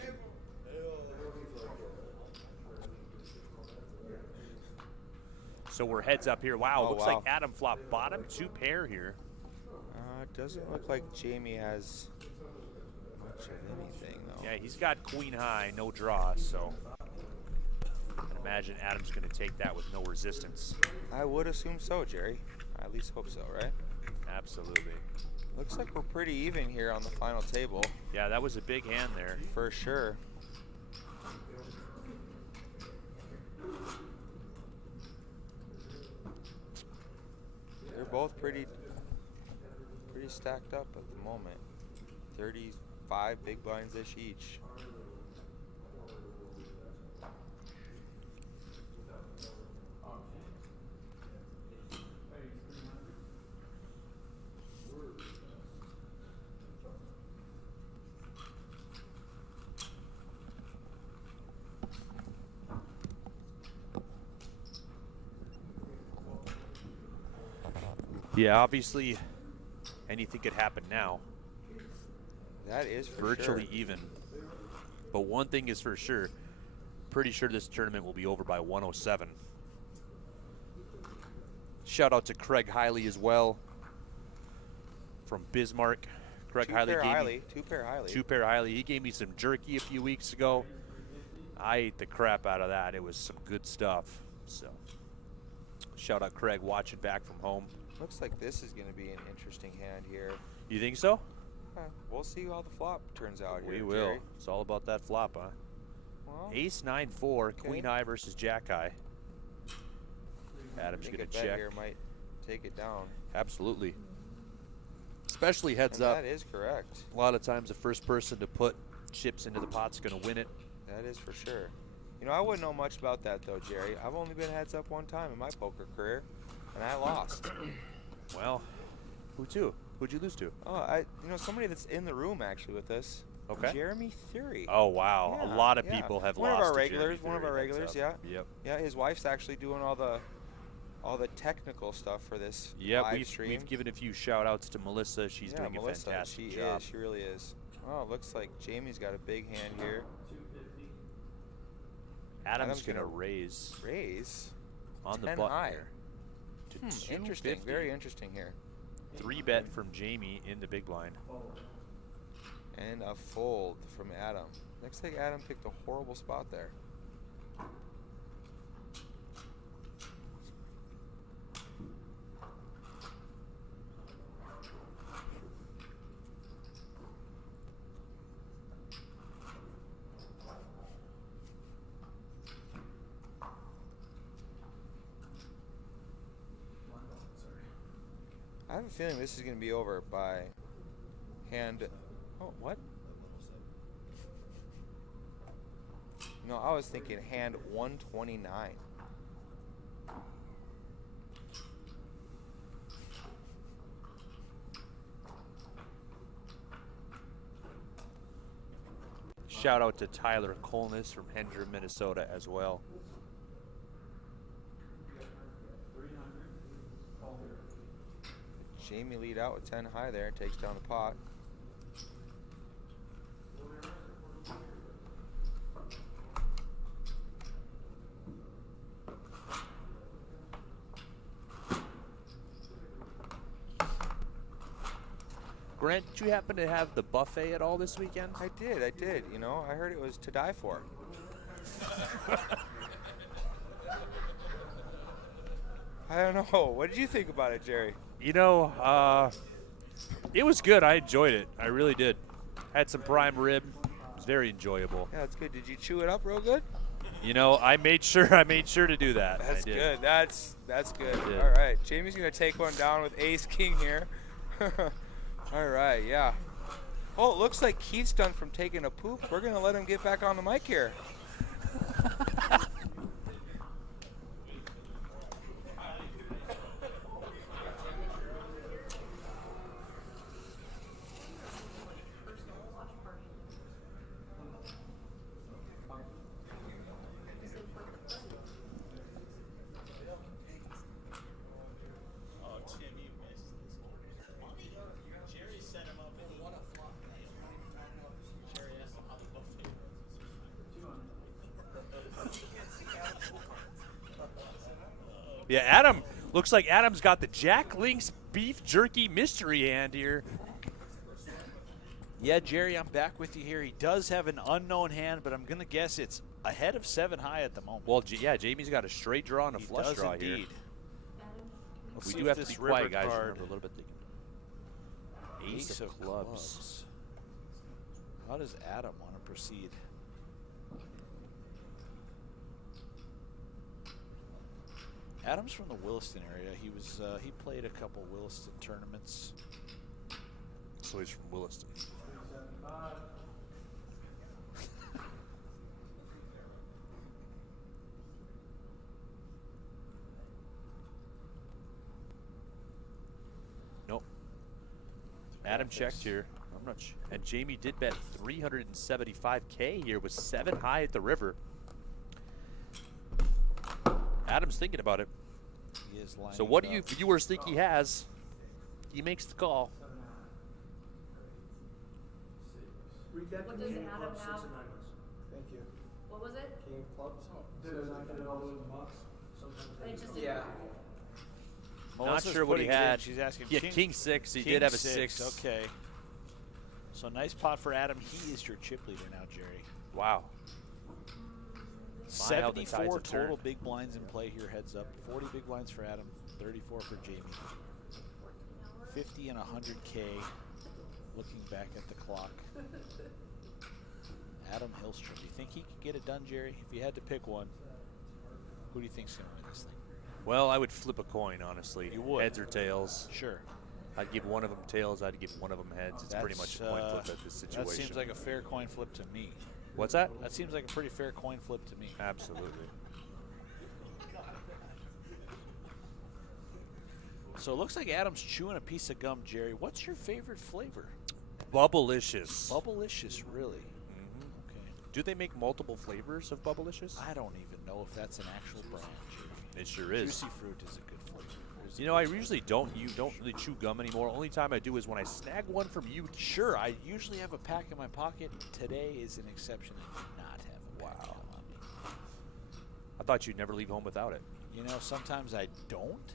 So we're heads up here. Wow, Oh, looks wow. like Adam flop bottom 2 pair here. It doesn't look like Jamie has much of anything, though. Yeah, he's got queen high, no draw, so I can imagine Adam's going to take that with no resistance. I would assume so, Jerry. I at least hope so, right? Absolutely. Looks like we're pretty even here on the final table, Yeah, that was a big hand there. for sure. They're both pretty stacked up at the moment. 35 big blinds-ish each. Yeah, obviously anything could happen now. That is for Virtually sure. even. But one thing is for sure, pretty sure this tournament will be over by 107. Shout out to Craig Hiley as well from Bismarck. Craig Hiley gave me 2 pair Hiley. 2 pair Hiley. He gave me some jerky a few weeks ago. I ate the crap out of that. It was some good stuff. So shout out Craig watching back from home. Looks like this is going to be an interesting hand here. You think so? We'll see how the flop turns out here. We will. Jerry. It's all about that flop, huh? Well, Ace 9-4, Queen High versus Jack High. I Adam's think gonna a bet check. here might take it down. Absolutely. Especially heads And up. that is correct. A lot of times the first person to put chips into the pot's going to win it. That is for sure. You know, I wouldn't know much about that though, Jerry. I've only been heads up 1 time in my poker career, and I lost. Well, who to? Who'd you lose to? Somebody that's in the room actually with us. Okay. Jeremy Theory. Oh, wow. Yeah, a lot of yeah. people have One of lost our to Jeremy regulars. One of Theory, our heads regulars. up. Yeah. Yep. Yeah. His wife's actually doing all the technical stuff for this Yeah, live we've stream. given a few shout outs to Melissa. She's doing Melissa, a fantastic she job. is. She really is. Oh, looks like Jamie's got a big hand here. Adam's going to gonna raise Raise on the 10 button high. here to Interesting. 250. Very interesting here. 3-bet from Jamie in the big blind. And a fold from Adam. Looks like Adam picked a horrible spot there. I have a feeling this is going to be over by hand. Oh, what? No, I was thinking hand 129. Shout out to Tyler Colness from Hendra, Minnesota as well. Jamie lead out with 10 high there, takes down the pot. Grant, did you happen to have the buffet at all this weekend? I did. You know, I heard it was to die for. I don't know. What did you think about it, Jerry? You know, it was good. I enjoyed it. I really did. Had some prime rib. It was very enjoyable. Yeah, it's good. Did you chew it up real good? You know, I made sure to do that. That's I did. good. That's good. I did. All right. Jamie's going to take one down with ace king here. All right, yeah. Oh, it looks like Keith's done from taking a poop. We're going to let him get back on the mic here. Yeah, Adam. Looks like Adam's got the Jack Link's beef jerky mystery hand here. Yeah, Jerry, I'm back with you here. He does have an unknown hand, but I'm going to guess it's ahead of 7 high at the moment. Well, yeah, Jamie's got a straight draw and a flush does draw indeed. here. Let's We see do if have to this be quiet, river guys. card- Remember, a little bit. Ace of clubs. How does Adam want to proceed? Adam's from the Williston area. He played a couple Williston tournaments. So he's from Williston. Nope. Adam checked here. I'm not sure. And Jamie did bet 375K here with 7 high at the river. Adam's thinking about it. He is lining So what it do you up. viewers think he has? He makes the call. What does Adam have? Thank you. What was it? King of clubs. Did I get all those bucks? I just didn't. Yeah. Not Melissa's sure what he putting it in. had. She's asking Yeah, king 6. He King did have a 6. 6. Okay. So nice pot for Adam. He is your chip leader now, Jerry. Wow. My, how the tides 74 have turned. total big blinds in play here, heads up. 40 big blinds for Adam, 34 for Jamie. 50 and 100K. Looking back at the clock. Adam Hillstrom. Do you think he could get it done, Jerry? If you had to pick one, who do you think's going to win this thing? Well, I would flip a coin, honestly. You would? Heads or tails. Sure. I'd give one of them tails. I'd give one of them heads. It's pretty much a coin flip at this situation. That seems like a fair coin flip to me. What's that? That seems like a pretty fair coin flip to me. Absolutely. So it looks like Adam's chewing a piece of gum, Jerry. What's your favorite flavor? Bubblicious. Bubblicious, really? Mhm. Okay. Do they make multiple flavors of Bubblicious? I don't even know if that's an actual brand, Jerry. It sure is. Juicy fruit is a good flavor. You know, I usually don't really chew gum anymore. Only time I do is when I snag one from you. Sure, I usually have a pack in my pocket. Today is an exception. I do not have a pack of gum on me. I thought you'd never leave home without it. You know, sometimes I don't,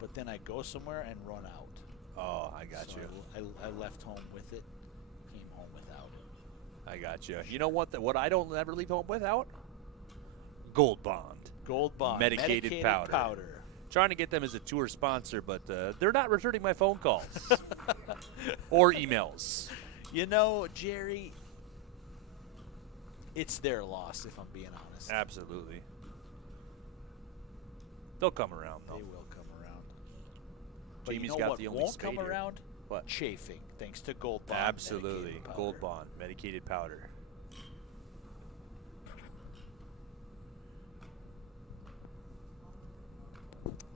but then I go somewhere and run out. Oh, I got So you. I left home with it, came home without it. I got you. You know what? What I don't ever leave home without? Gold Bond. Gold Bond. Medicated powder. Trying to get them as a tour sponsor, but they're not returning my phone calls or emails. You know, Jerry, it's their loss, if I'm being honest. Absolutely. They'll come around, though. They will come around. But Jamie's you know got what the only won't spade come here. around? What? Chafing, thanks to Gold Bond. Absolutely. medicated powder. Gold Bond, medicated powder.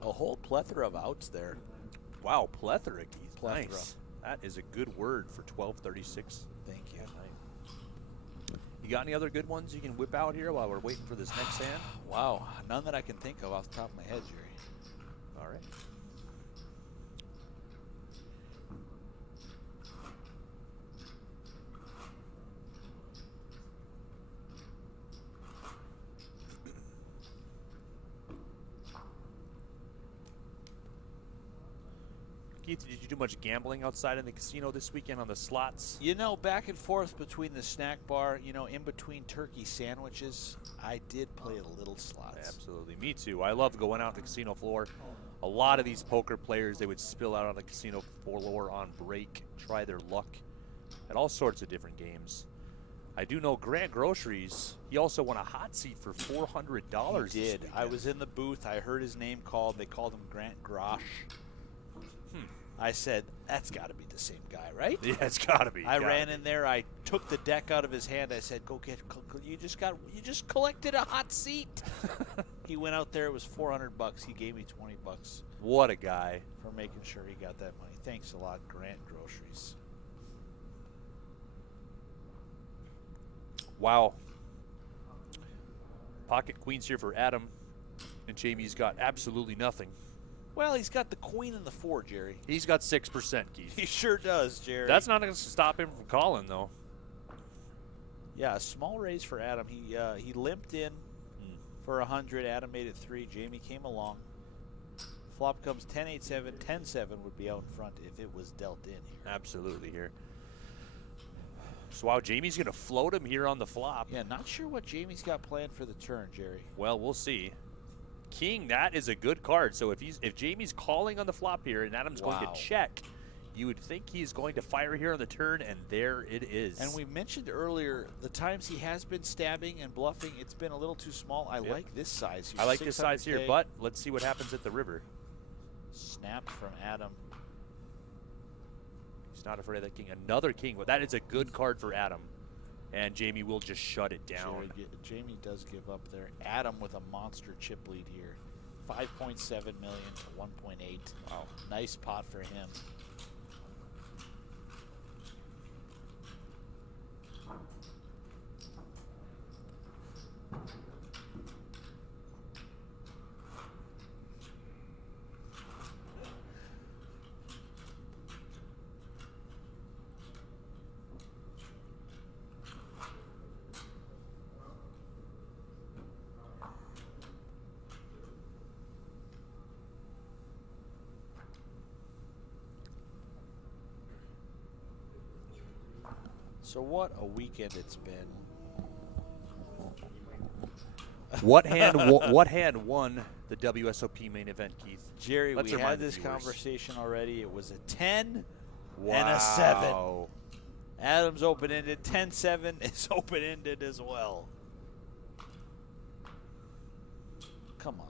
A whole plethora of outs there. Wow, plethora, Keith. Plethora. Nice. That is a good word for 12:36. Thank you. You got any other good ones you can whip out here while we're waiting for this next hand? Wow, none that I can think of off the top of my head, Jerry. All right. Keith, did you do much gambling outside in the casino this weekend on the slots? You know, back and forth between the snack bar, you know, in between turkey sandwiches, I did play a little slots. Absolutely. Me too. I love going out to the casino floor. A lot of these poker players, they would spill out on the casino floor on break, try their luck at all sorts of different games. I do know Grant Groceries, he also won a hot seat for $400. He did. I was in the booth. I heard his name called. They called him Grant Grosh. I said, that's got to be the same guy, right? Yeah, it's got to be. I ran in there. I took the deck out of his hand. I said, go get, you just collected a hot seat. He went out there. It was $400. He gave me $20 What a guy. for making sure he got that money. Thanks a lot, Grant Groceries. Wow. Pocket queens here for Adam. And Jamie's got absolutely nothing. Well, he's got the queen and the 4, Jerry. He's got 6%, Keith. He sure does, Jerry. That's not going to stop him from calling, though. Yeah, a small raise for Adam. He limped in for 100. Adam made it 3. Jamie came along. Flop comes 10-8-7. 10-7 would be out in front if it was dealt in here. Absolutely here. So, wow, Jamie's going to float him here on the flop. Yeah, not sure what Jamie's got planned for the turn, Jerry. Well, we'll see. King, that is a good card. So if Jamie's calling on the flop here and Adam's going to check, you would think he's going to fire here on the turn, and there it is. And we mentioned earlier the times he has been stabbing and bluffing, it's been a little too small. I like this size here. I like this size here, 600K. but let's see what happens at the river. Snapped from Adam. He's not afraid of that king. Another king, but that is a good card for Adam. And Jamie will just shut it down. Jamie does give up there. Adam with a monster chip lead here. 5.7 million to 1.8. Wow. Nice pot for him. So what a weekend it's been. What hand won the WSOP main event, Keith? Jerry, Let's we remind had the this viewers. conversation already. It was a 10 Wow. and a 7. Adams open-ended. 10-7 is open-ended as well. Come on.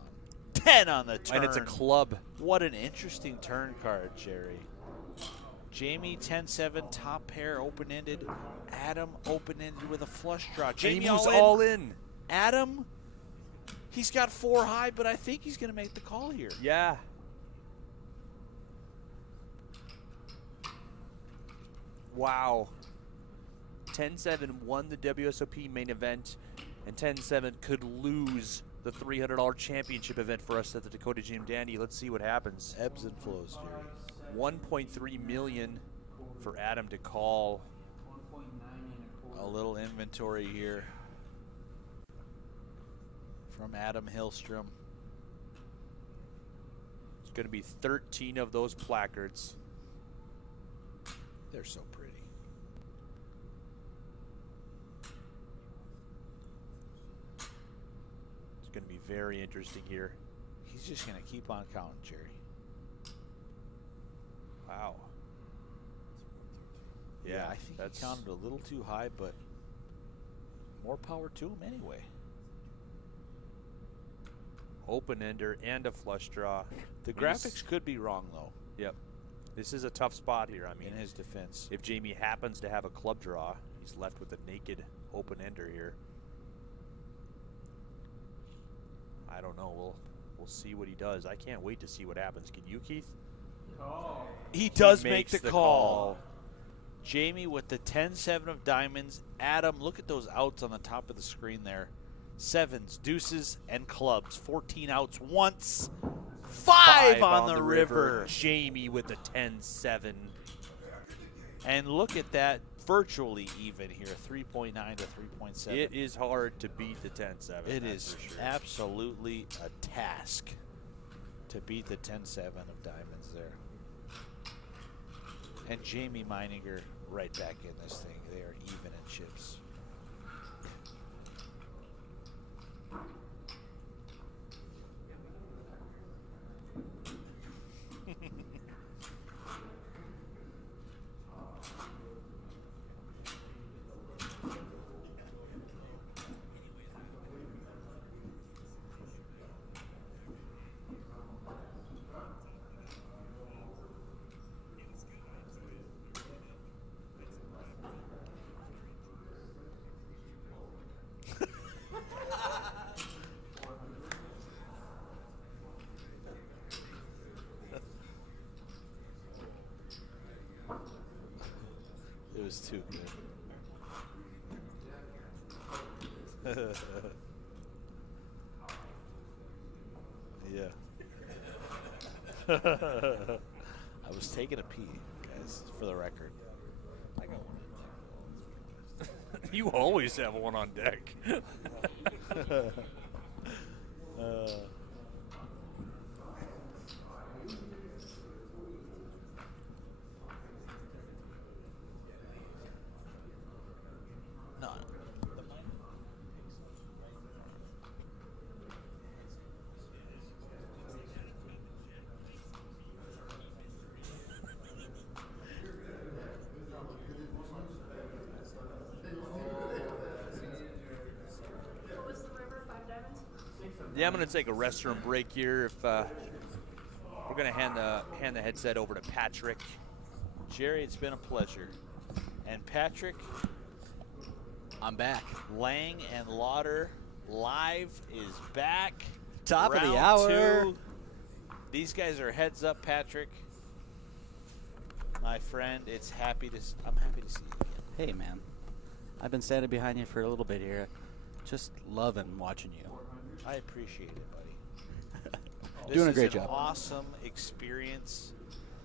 10 on the turn. And it's a club. What an interesting turn card, Jerry. Jamie 10-7, top pair open-ended. Adam open-ended with a flush draw. Jamie moves all in. Adam, he's got 4 high, but I think he's going to make the call here. Yeah. Wow. 10-7 won the WSOP main event, and 10-7 could lose the $300 championship event for us at the Dakota Gym Dandy. Let's see what happens. Ebbs and flows, Jerry. 1.3 million for Adam to call. A little inventory here from Adam Hillstrom. It's going to be 13 of those placards. They're so pretty. It's going to be very interesting here. He's just going to keep on counting, Jerry. Wow. Yeah, I think he counted a little too high, but more power to him anyway. Open-ender and a flush draw. The graphics could be wrong, though. Yep. This is a tough spot here. I mean, in his defense. if Jamie happens to have a club draw, he's left with a naked open ender here. I don't know. We'll see what he does. I can't wait to see what happens. Can you, Keith? He does make makes the call. Jamie with the 10-7 of diamonds. Adam, look at those outs on the top of the screen there. Sevens, deuces, and clubs. 14 outs once. Five on the river. Jamie with the 10-7. And look at that, virtually even here, 3.9 to 3.7. It is hard to beat the 10-7. It that's is for sure. absolutely a task to beat the 10-7 of diamonds there. And Jamie Meininger right back in this thing. They are even in chips. It was too good. Yeah. I was taking a pee, guys, for the record. I got one. You always have one on deck. No. What was the river? 5 diamonds? Yeah, I'm going to take a restroom break here. If we're going to hand the headset over to Patrick. Jerry, it's been a pleasure. And Patrick, I'm back. Lang and Lauder live is back. Top of the Round hour. 2. These guys are heads up, Patrick. My friend, I'm happy to see you again. Hey, man. I've been standing behind you for a little bit here. Just loving watching you. I appreciate it, buddy. Doing a This great is an job. awesome experience.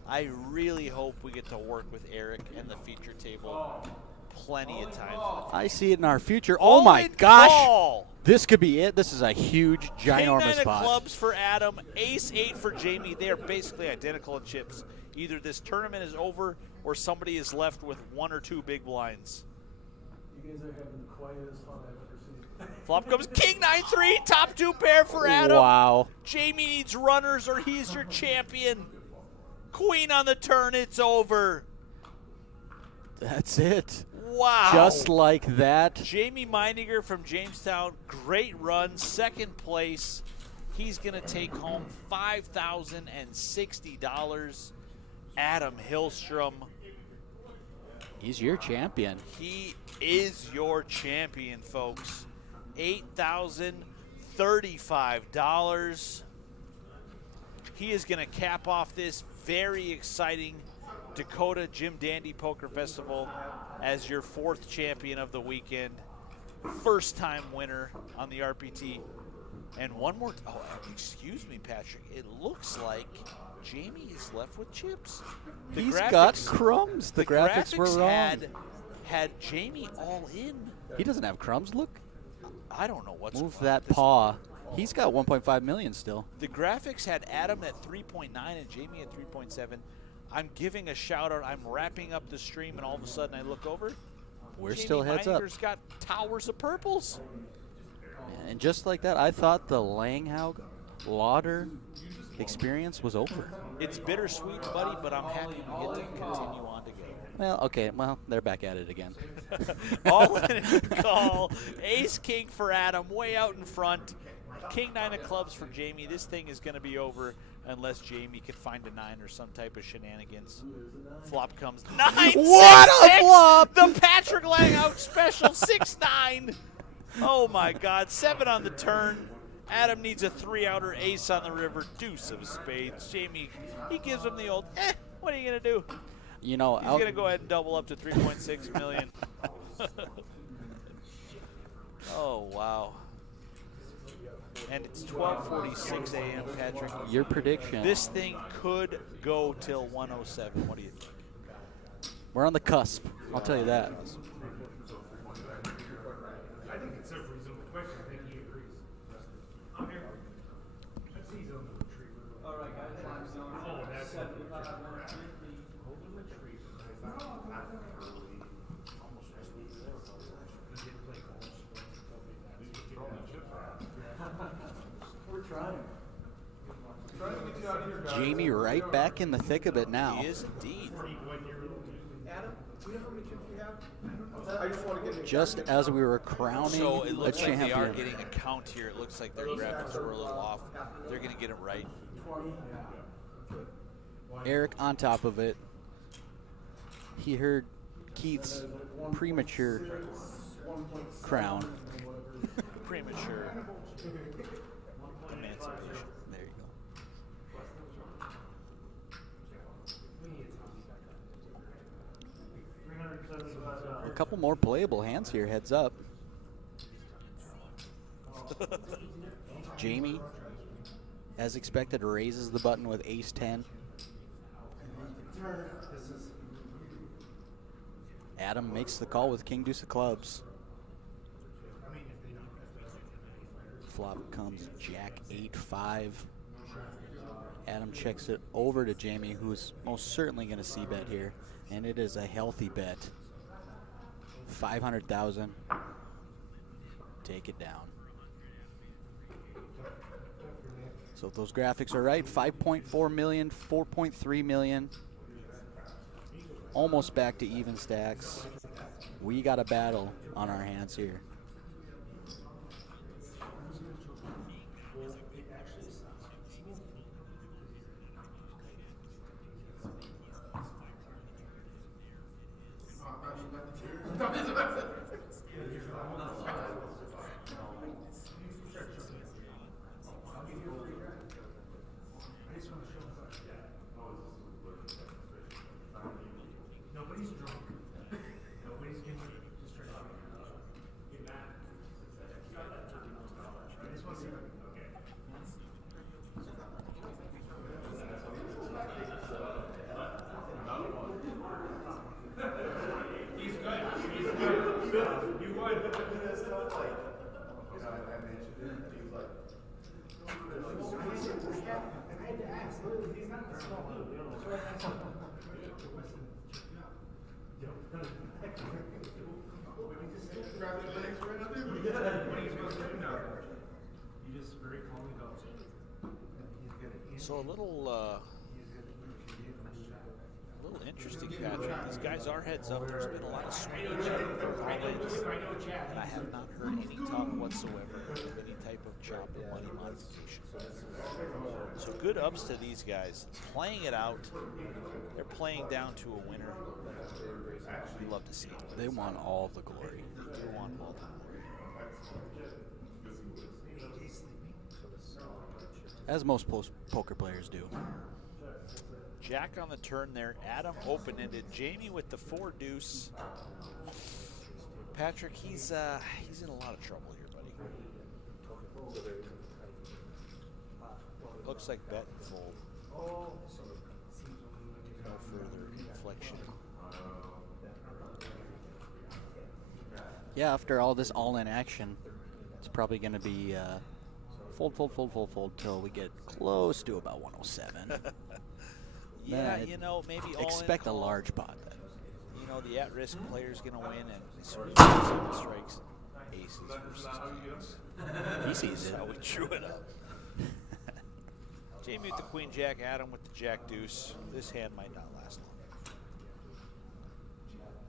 I really hope we get to work with Eric and the feature table plenty of times. I see it in our future. Oh, my Owen gosh. Call. This could be it. This is a huge, ginormous King 9 of spot. clubs for Adam, ace 8 for Jamie. They are basically identical in chips. Either this tournament is over or somebody is left with 1 or 2 big blinds. You guys are having the quietest fun I've ever seen. Flop comes King 9-3, top 2 pair for Adam. Wow. Jamie needs runners or he's your champion. Queen on the turn, it's over. That's it. Wow. Just like that. Jamie Meininger from Jamestown, great run, second place. He's going to take home $5,060. Adam Hillstrom, He's your champion. he is your champion, folks. $8,035. He is going to cap off this very exciting Dakota Jim Dandy Poker Festival as your 4th champion of the weekend. First time winner on the RPT. And one more, excuse me, Patrick. It looks like Jamie is left with chips. The He's got graphics- crumbs. The graphics were wrong. had Jamie all in. He doesn't have crumbs. Look. I don't know what's Move going on that with this paw. He's got 1.5 million still. The graphics had Adam at 3.9 and Jamie at 3.7. I'm giving a shout out. I'm wrapping up the stream, and all of a sudden I look over. We're Jamie still heads up. Meininger's got towers of purples. And just like that, I thought the Langhaug Lauder experience was over. It's bittersweet, buddy, but I'm happy we get to continue on together. Well, okay. Well, they're back at it again. All in call. Ace King for Adam, way out in front. King 9 of clubs for Jamie. This thing is going to be over. unless Jamie could find a 9 or some type of shenanigans. Flop comes 9. What 6, a 6. flop! The Patrick Lang out special 6-9. Oh my God, 7 on the turn. Adam needs a 3-outer, ace on the river, deuce of spades. Jamie, he gives him the old, what are you gonna do? You know, He's gonna go ahead and double up to 3.6 million. Oh wow. And it's 12:46 a.m. Patrick. your prediction. This thing could go till 107. What do you think? We're on the cusp. I'll tell you that. I think it's a reasonable question. I think he agrees. I'm here. That's easy on the retriever. All right, guys. Oh, that's golden retriever. We're trying. Jamie right back in the thick of it now. He is indeed. Adam, do you know how many chips we have? I just want to get Just as we were crowning So it a looks like they are champion. getting a count here. It looks like their graphics were a little off. They're going to get it right. 20. Eric on top of it. He heard Keith's premature crown. Premature emancipation. There you go. A couple more playable hands here, heads up. Jamie, as expected, raises the button with ace 10. Adam makes the call with king deuce of clubs. Flop comes jack 8-5. Adam checks it over to Jamie, who's most certainly going to see bet here, and it is a healthy bet. 500,000. Take it down. So if those graphics are right, 5.4 million, 4.3 million. Almost back to even stacks. We got a battle on our hands here. Nobody's drunk. Nobody's getting distracted. I just want to see. Okay. He's good. He's good. You would. I had to ask. He's not the small one. So a little interesting, Patrick. These guys are heads up. There's been a lot of swinging for highlights, and I have not heard any talk whatsoever of any type of chop or money modification. So good ups to these guys. Playing it out. They're playing down to a winner. We love to see it. They want all the glory. They want all the glory. As most poker players do. Jack on the turn there. Adam open-ended. Jamie with the 4 deuce. Patrick, he's in a lot of trouble here, buddy. Looks like bet and fold. No further inflection. Yeah, after all this all-in action, it's probably going to be fold, fold, fold, fold, fold till we get close to about 107. Yeah, Then you know, maybe all expect in a call. large pot then. You know, the at-risk player's going to win, and as soon as 7 strikes, aces versus kings. He sees it. That's how we drew it up. Jamie with the queen jack, Adam with the jack deuce. This hand might not last long.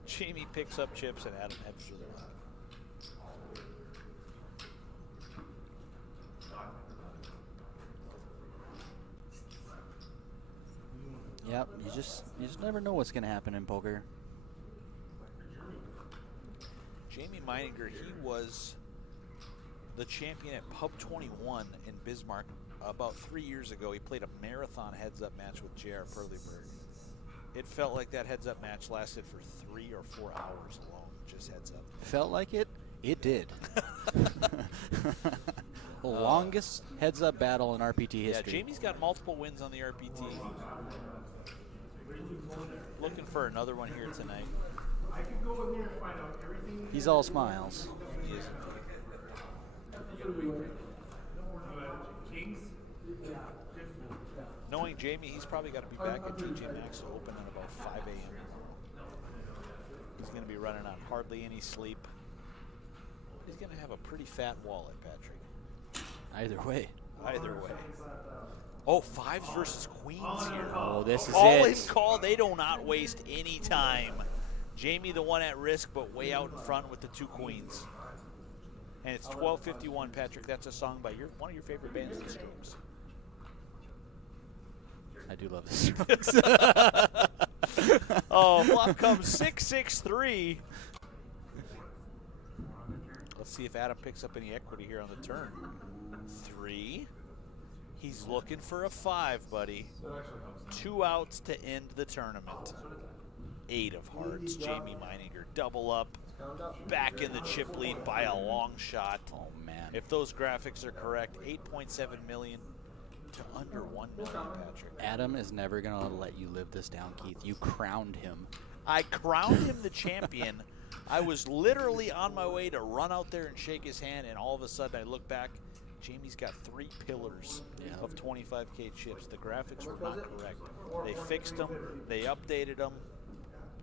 Jamie picks up chips, and Adam heads to the left. Yep, you just never know what's going to happen in poker. Jamie Meininger, he was the champion at Pub 21 in Bismarck about 3 years ago. He played a marathon heads-up match with J.R. Perleyberg. It felt like that heads-up match lasted for 3 or 4 hours alone, just heads up. Felt like it? It did. The longest heads-up battle in RPT history. Yeah, Jamie's got multiple wins on the RPT. Looking for another one here tonight. He's all smiles. He is Kings? Knowing Jamie, he's probably got to be back at TJ Maxx to open at about 5 a.m. He's going to be running on hardly any sleep. He's going to have a pretty fat wallet, Patrick. Either way. Either way. Oh, fives versus queens here. Oh, this is All it. is called. They do not waste any time. Jamie, the one at risk, but way out in front with the 2 queens. And it's 12:51, Patrick. That's a song by one of your favorite bands, The Strokes. I do love this. Oh, flop comes 6-6-3. Let's see if Adam picks up any equity here on the turn. 3. He's looking for a 5, buddy. 2 outs to end the tournament. 8 of hearts. Jamie Meininger double up. Back in the chip lead by a long shot. Oh, man. If those graphics are correct, 8.7 million to under 1 million, Patrick. Adam is never going to let you live this down, Keith. You crowned him. I crowned him the champion. I was literally on my way to run out there and shake his hand, and all of a sudden I look back. Jamie's got 3 pillars of 25K chips. The graphics were not correct. They fixed them. They updated them.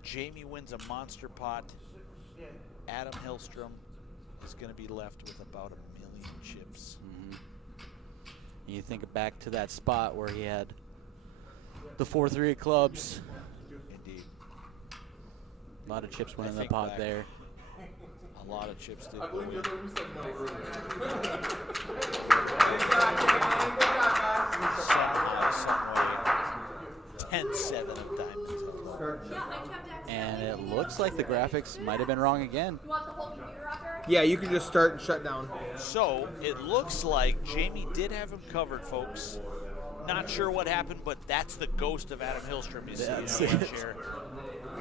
Jamie wins a monster pot. Adam Hillstrom is going to be left with about 1 million chips. Mm-hmm. You think back to that spot where he had the 4-3 of clubs. Indeed. A lot of chips went I in the think pot back. there. A lot of chips did. I believe the other we said no earlier. Somehow, some way, 10-7 of Diamonds. Yeah, I kept accidentally And it hitting looks on like the computer. graphics might have been wrong again. You want the whole computer up there? Yeah, you can just start and shut down. So it looks like Jamie did have him covered, folks. Not sure what happened, but that's the ghost of Adam Hillstrom you see in That's the it. chair.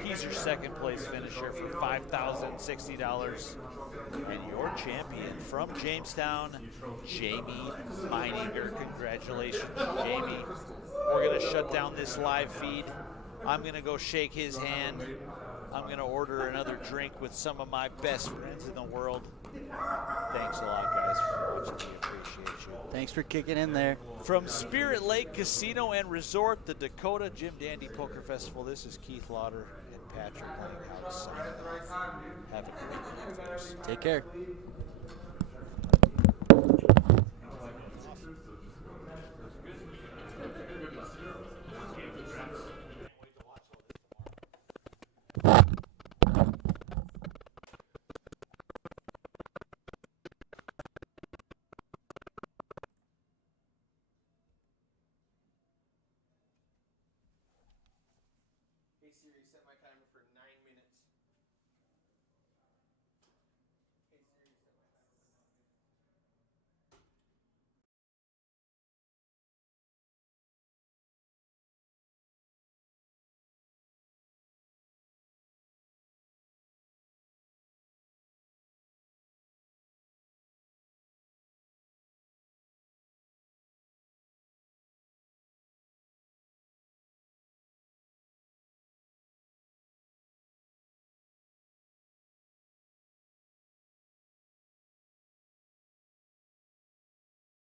He's your second place finisher for $5,060. And your champion from Jamestown, Jamie Meininger. Congratulations, Jamie. We're going to shut down this live feed. I'm going to go shake his hand. I'm going to order another drink with some of my best friends in the world. Thanks a lot, guys, for watching. We appreciate you. Thanks for kicking in there. From Spirit Lake Casino and Resort, the Dakota Jim Dandy Poker Festival, this is Keith Lauder and Patrick Langhouse signing off. Have a great night, folks. Take care.